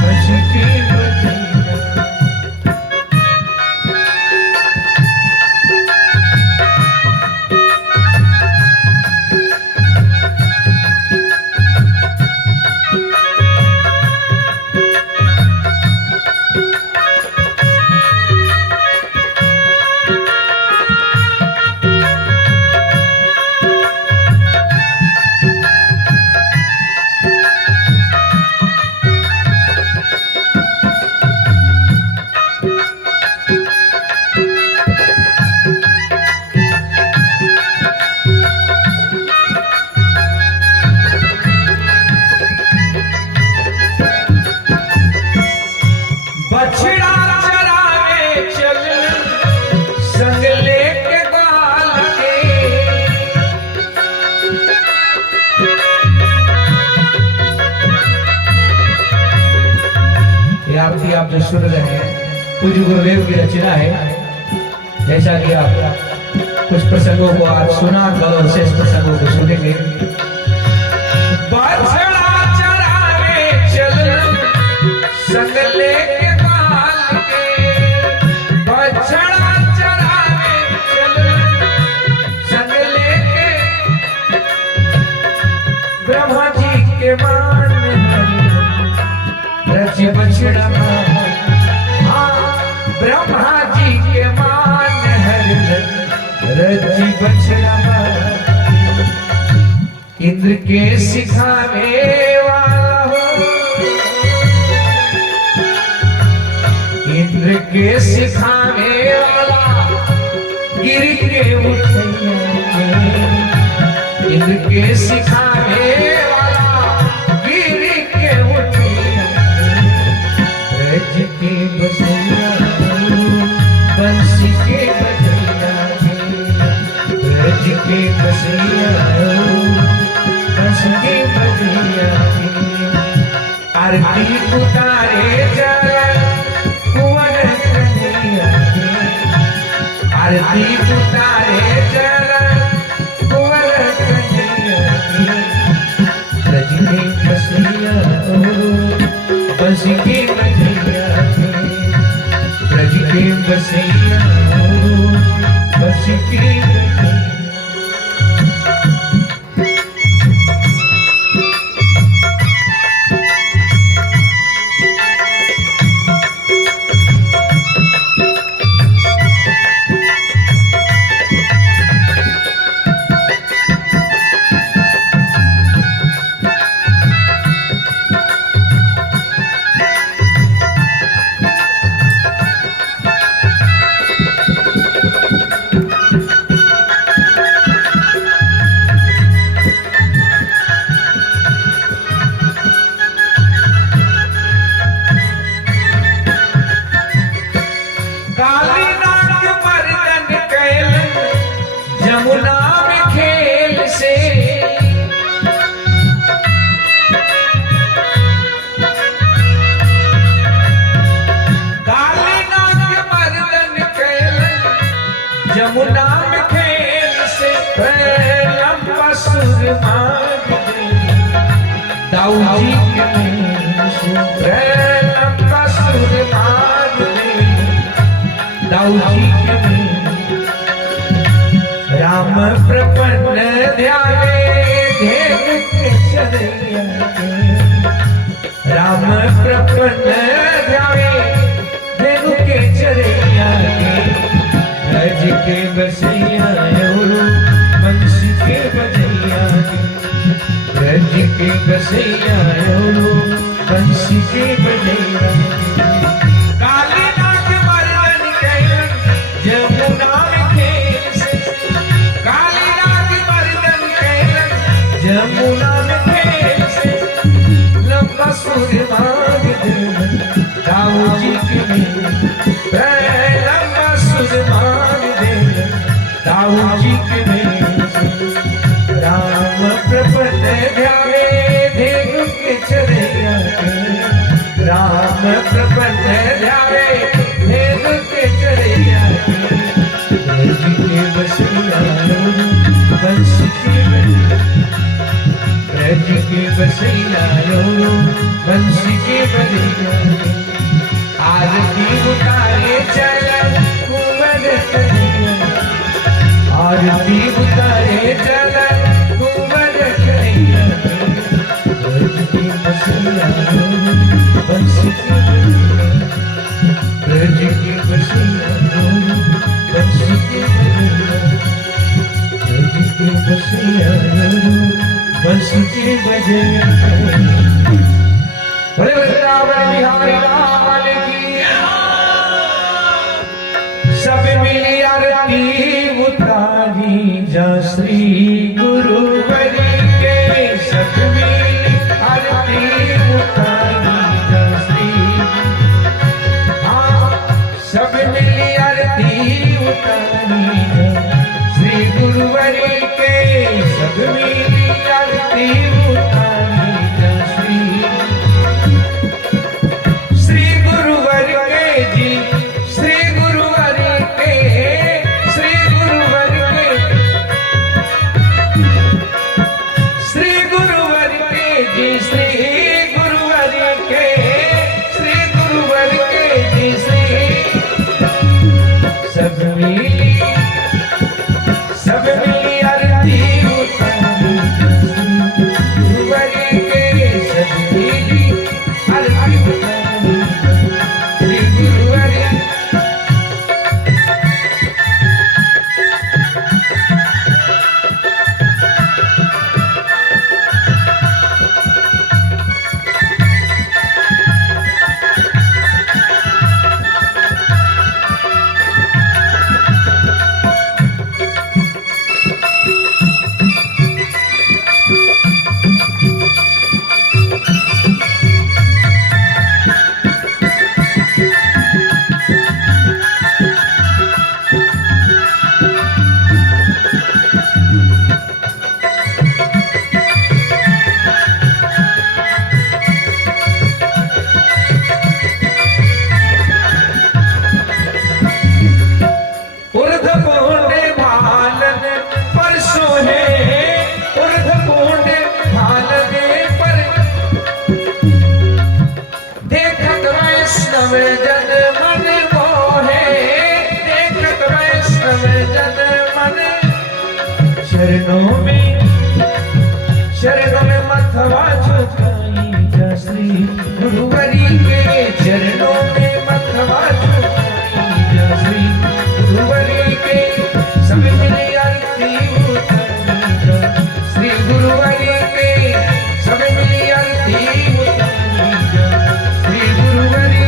बंसी के बजिया बछड़ा चरावे चल संग लेके बाल के ये आरती आप जो सुन रहे हैं पूज्य गुरुदेव की रचना है। जैसा कि आप कुछ प्रसंगों को आज सुना कल और शेष प्रसंगों को सुनेंगे। बछड़ा चरावे चल संग लेके बछड़ा चरावे चल संग लेके ब्रह्मा जी के मान रच बछड़ा ब्रह्मा जी के मान रच बछड़ा इंद्र के सिखावे वाला हो इंद्र के सिखावे वाला गिर के उठैया इंद्र के सिखावे वाला गिर के उठैया ब्रज के बसैया बंसी के बजैया ब्रज के बसैया बंसी के बजैया आरती उतारे जल कुंवर कन्हैया आरती उतारे जल कुंवर कन्हैया ब्रज के बसैया बंसी के बजैया ब्रज के बसैया बंसी के बजैया यमुना में खेल से लंबा सुर मार दाऊ जी के मेल से लंबा सुर मार दाऊ जी के राम प्रपन्न ध्यावे धेनु के चरैया के राम प्रपन्न ध्यावे धेनु के चरैया के ब्रज के बसैया वंश के बजैया के ब्रज के बसैया वंश के बजैया कालीनाथ मर्दन कैलन जमुना में खेल से कालीनाथ मर्दन कैलन जमुना में खेल से लंबा सुर मांग देवन दाऊ जी के लंबा सुर मांग देवन दाऊ जी के राम प्रपन्न ध्यावे धेनु के चरैया के राम प्रपन्न ध्यावे धेनु के चरैया के ब्रज के बसैया वंश के ब्रज के बसैया वंश के बजैया आरती उतारे चल कुंवर कन्हैया आरती उतारे चल कुंवर कन्हैया ब्रज के बसैया वंश के ब्रज के बसैया वंश के ब्रज के बसैया वंश के बजैया बड़े वृंदावन बिहारी लाल की सब मिली आरती उतारी जा श्री गुरुवर के सब मिली आरती उतारी जा श्री हाँ सब मिली आरती उतारी जा श्री गुरुवर के सब मिली आरती उतारी जा श्री गुरुवर के जी श्री गुरुवर के श्री गुरुवर के श्री गुरुवर के जी श्री गुरुवर के श्री गुरुवर के जी श्री सब मिली आरती उतारी गुरुवर के सब मिली आरती उतारी श्री गुरुवर जन मन मोहे देखत वैष्णव जन मन शरणों में मथवा झुकाई जा श्री गुरुवरी के चरणों में मथवा झुकाई जा श्री गुरुवरी के सब मिली आरती उतारी जा श्री गुरुवरी के सब मिली आरती उतारी जा श्री गुरुवरी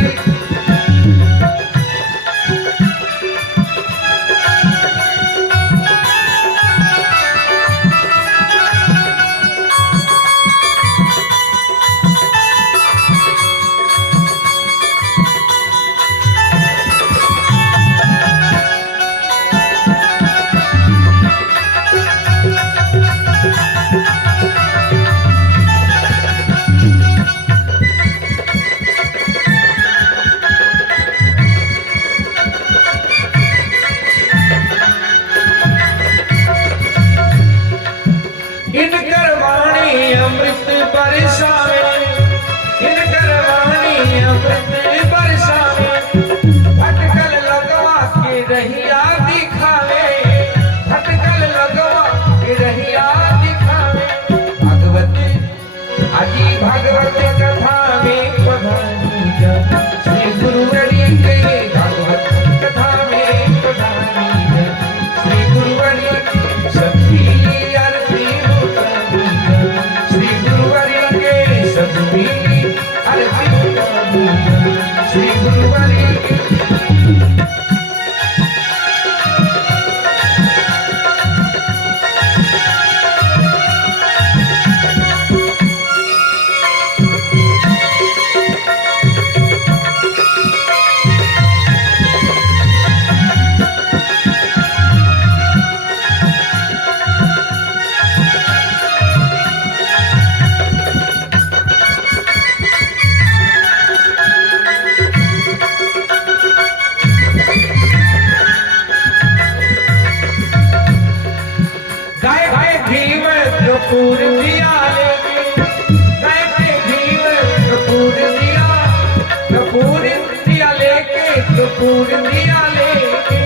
कपूर दिया लेके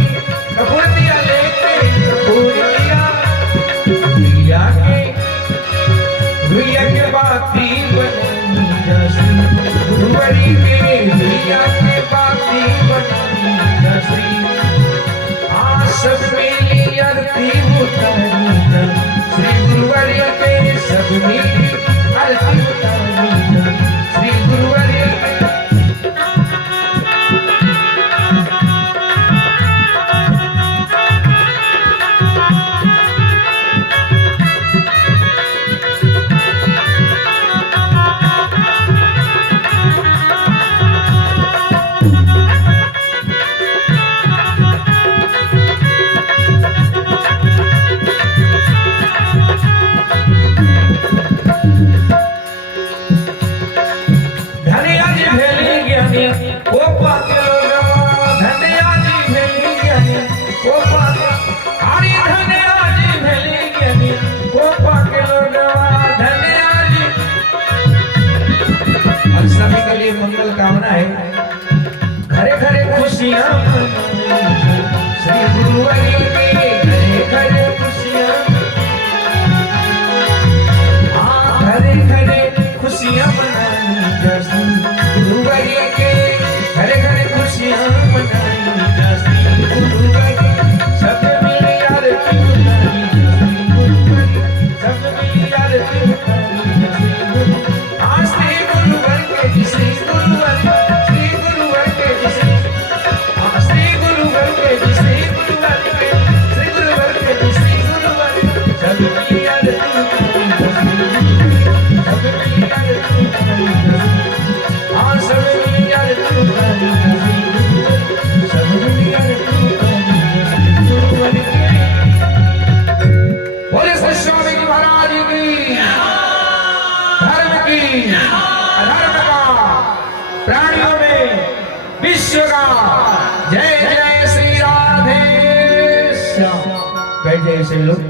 कपूर दिया लेके कपूर दिया के भैया के बाती बनी जैसी गुरुवरी के भैया के बाती बनी जैसी सब मिली आरती उतारी श्री गुरुवरी के सब मिली आरती उतारी श्री गुरुवरी के मंगल कामना है घरे घरे खुशियां श्री गुरुवरी के घरे घरे खुशियां घरे घरे खुशियां मनाई जैसी गुरुवरी के घरे घरे खुशियां मनाई जैसी गुरुवरी सब मिली आरती उतारी जैसी गुरुवरी सब मिली आरती उतारी जैसी गुरु श्री गुरुवरी के श्री गुरुवरी श्री गुरुवरी के श्री गुरुवरी के श्री गुरुवरी के श्री गुरुवरी के श्री गुरुवरी सब मिली आरती उतारी सब मिली आरती उतारी सब मिली आरती उतारी सब मिली आरती उतारी गुरुवरी के बोले स्वामी जी महाराज की धर्म की अधर्म का प्राणियों में विश्व का जय जय श्री राधे श्याम। बैठ जाइए सभी लोग,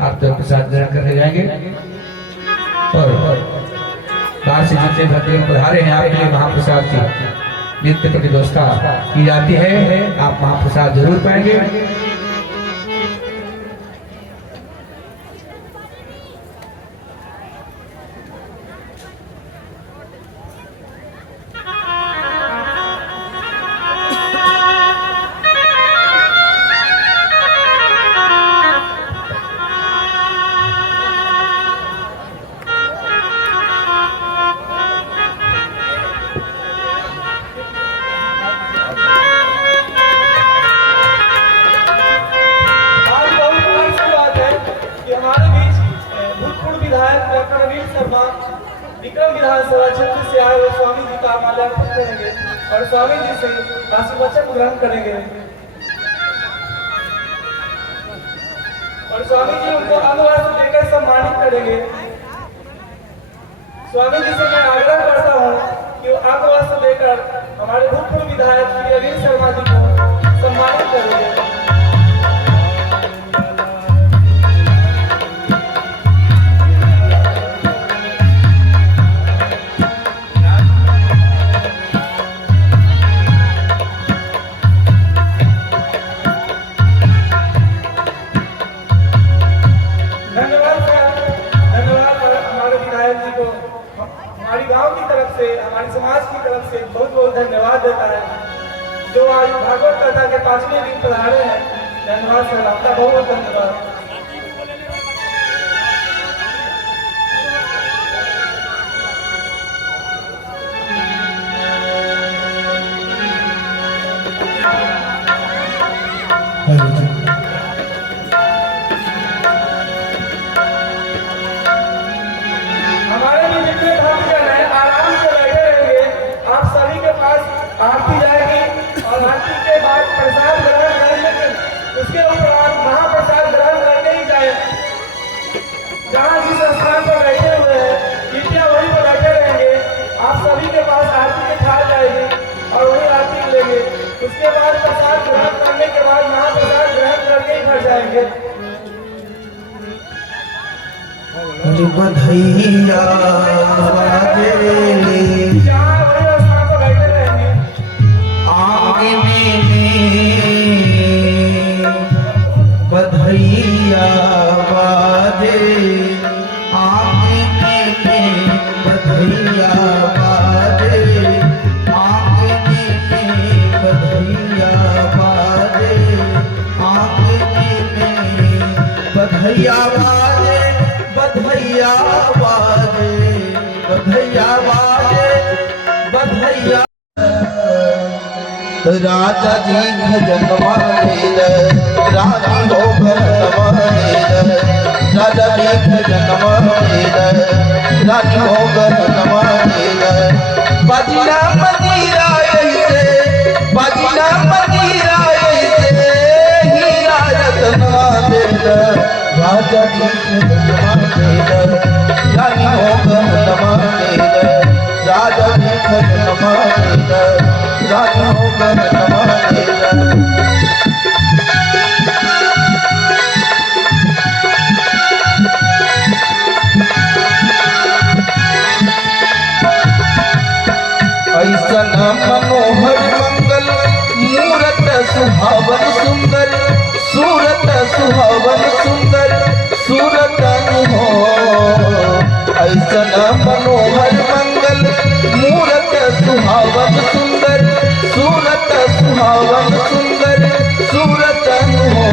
आप तो प्रसाद ग्रहण करने जाएंगे और बाहर से जितने भक्त पधारे हैं आपके लिए महाप्रसाद की नित्य प्रति व्यवस्था की जाती है। आप महाप्रसाद जरूर पाएंगे। विक्रम विधानसभा क्षेत्र से आए हुए स्वामी जी का माल्यार्पण करेंगे और स्वामी जी से आशीर्वचन ग्रहण करेंगे और स्वामी जी उनको अंगवस्त्र देकर सम्मानित करेंगे। स्वामी जी से मैं आग्रह करता हूँ कि वो अंगवस्त्र देकर हमारे भूतपूर्व विधायक श्री अनिल शर्मा जी को सम्मानित करेंगे। हमारी गांव की तरफ से, हमारे समाज की तरफ से बहुत बहुत धन्यवाद देता है जो आज भागवत कथा के 5वें दिन पधारे हैं। धन्यवाद सर, आपका बहुत बहुत धन्यवाद। हमारे भी जितने भक्तजन हैं आराम से बैठे रहेंगे। आप सभी के पास आरती जाएगी और आरती के बाद प्रसाद ग्रहण करेंगे। उसके उपरांत महाप्रसाद ग्रहण करके ही जाए। जहाँ जिस स्थान पर बैठे हुए हैं कृपया वहीं पर बैठे रहेंगे। आप सभी के पास आरती की थाल जाएगी और वही आरती लेंगे। उसके बाद प्रसाद ग्रहण करने के बाद महाप्रसाद ग्रहण करके ही घर जाएंगे। बधैया बाजेली जहाँ वही स्थान पर बैठे रहेंगे। आगे में बधैया बाजे बधैया बाजे बधैया बाजे बधैया राजा जी भजन मानेल रानी हो भजन मानेल राजा जी भजन मानेल रानी हो भजन मानेल बजना मदीरा ऐसे बजना मदीरा ऐसे हीरा रतन मानेल राजा जी भजन मानेल रानी हो भजन मानेल राजा जी भजन मानेल रानी हो भजन मानेल ऐसन मनोहर मंगल मूरत सुहावन सुंदर सूरत सुहावन सुंदर सूरत हो ऐसन मनोहर मंगल मूरत सुहावन सुंदर सूरत सुहावन सुंदर सूरत हो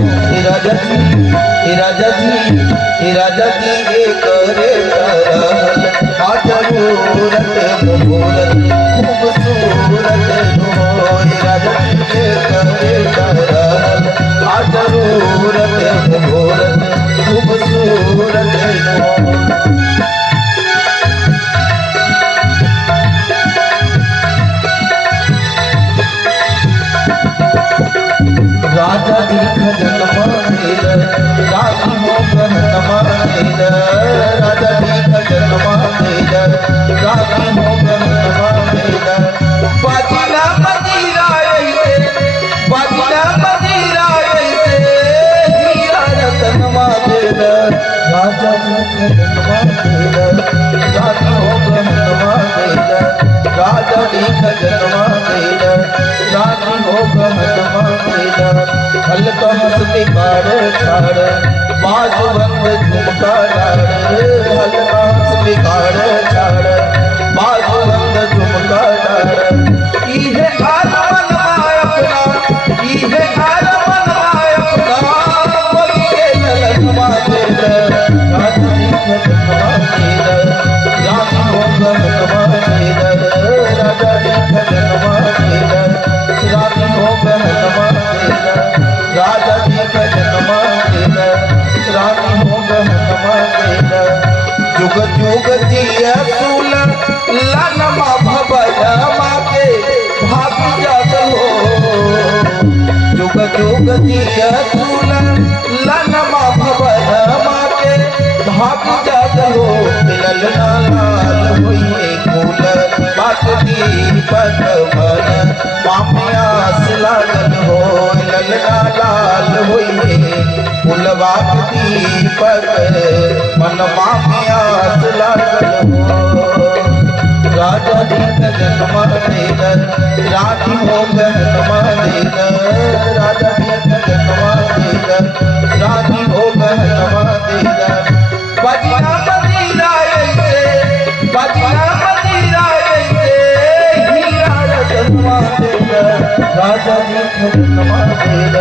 राजा जी एक रे करहल आजरूरत मूरत खूबसूरत हो राजा जी एक रे करहल आजरूरत मूरत खूबसूरत हो राजा जी भजन मानेल रानी हो भजन मानेल राजा जी भजन मानेल रानी हो भजन मानेल बजना मदीरा ऐसे बजना मदीरा ऐसे हीरा रतन मानेल राजा जी भजन मानेल रानी हो भजन मानेल राजा जी भजन मानेल रानी हो भजन मानेल हल तो हंसती काड़ छाड़ बाजू बंद झुमका डाड़ हल तो हंसती काड़ छाड़ बाजू बंद झुमका डाड़ इहे आलमन माय अपना इहे आलमन माय अपना बोली के ललन मानेल राजा जी भजन मानेल रानी हो भजन मानेल राजा जी भजन मानेल रानी हो भजन मानेल राजा जी भजन मानेल रानी हो भजन मानेल जुग जुग जिया सूल लानमा भवन माके भाग जात हो जुग जुग जिया सूल लानमा भवन माके भाग जात हो ललना लाल होइए फूल बात दीपक मन पापियास लागल हो ललना लाल होइए फूलबात दीपक मन पापियास लागल हो राजा जी भजन मानेल रानी हो भजन मानेल राजा जी भजन मानेल रानी हो भजन मानेल बजना मदीरा ऐसे बजना मदीरा ऐसे हीरा रतन मानेल राजा जी भजन मानेल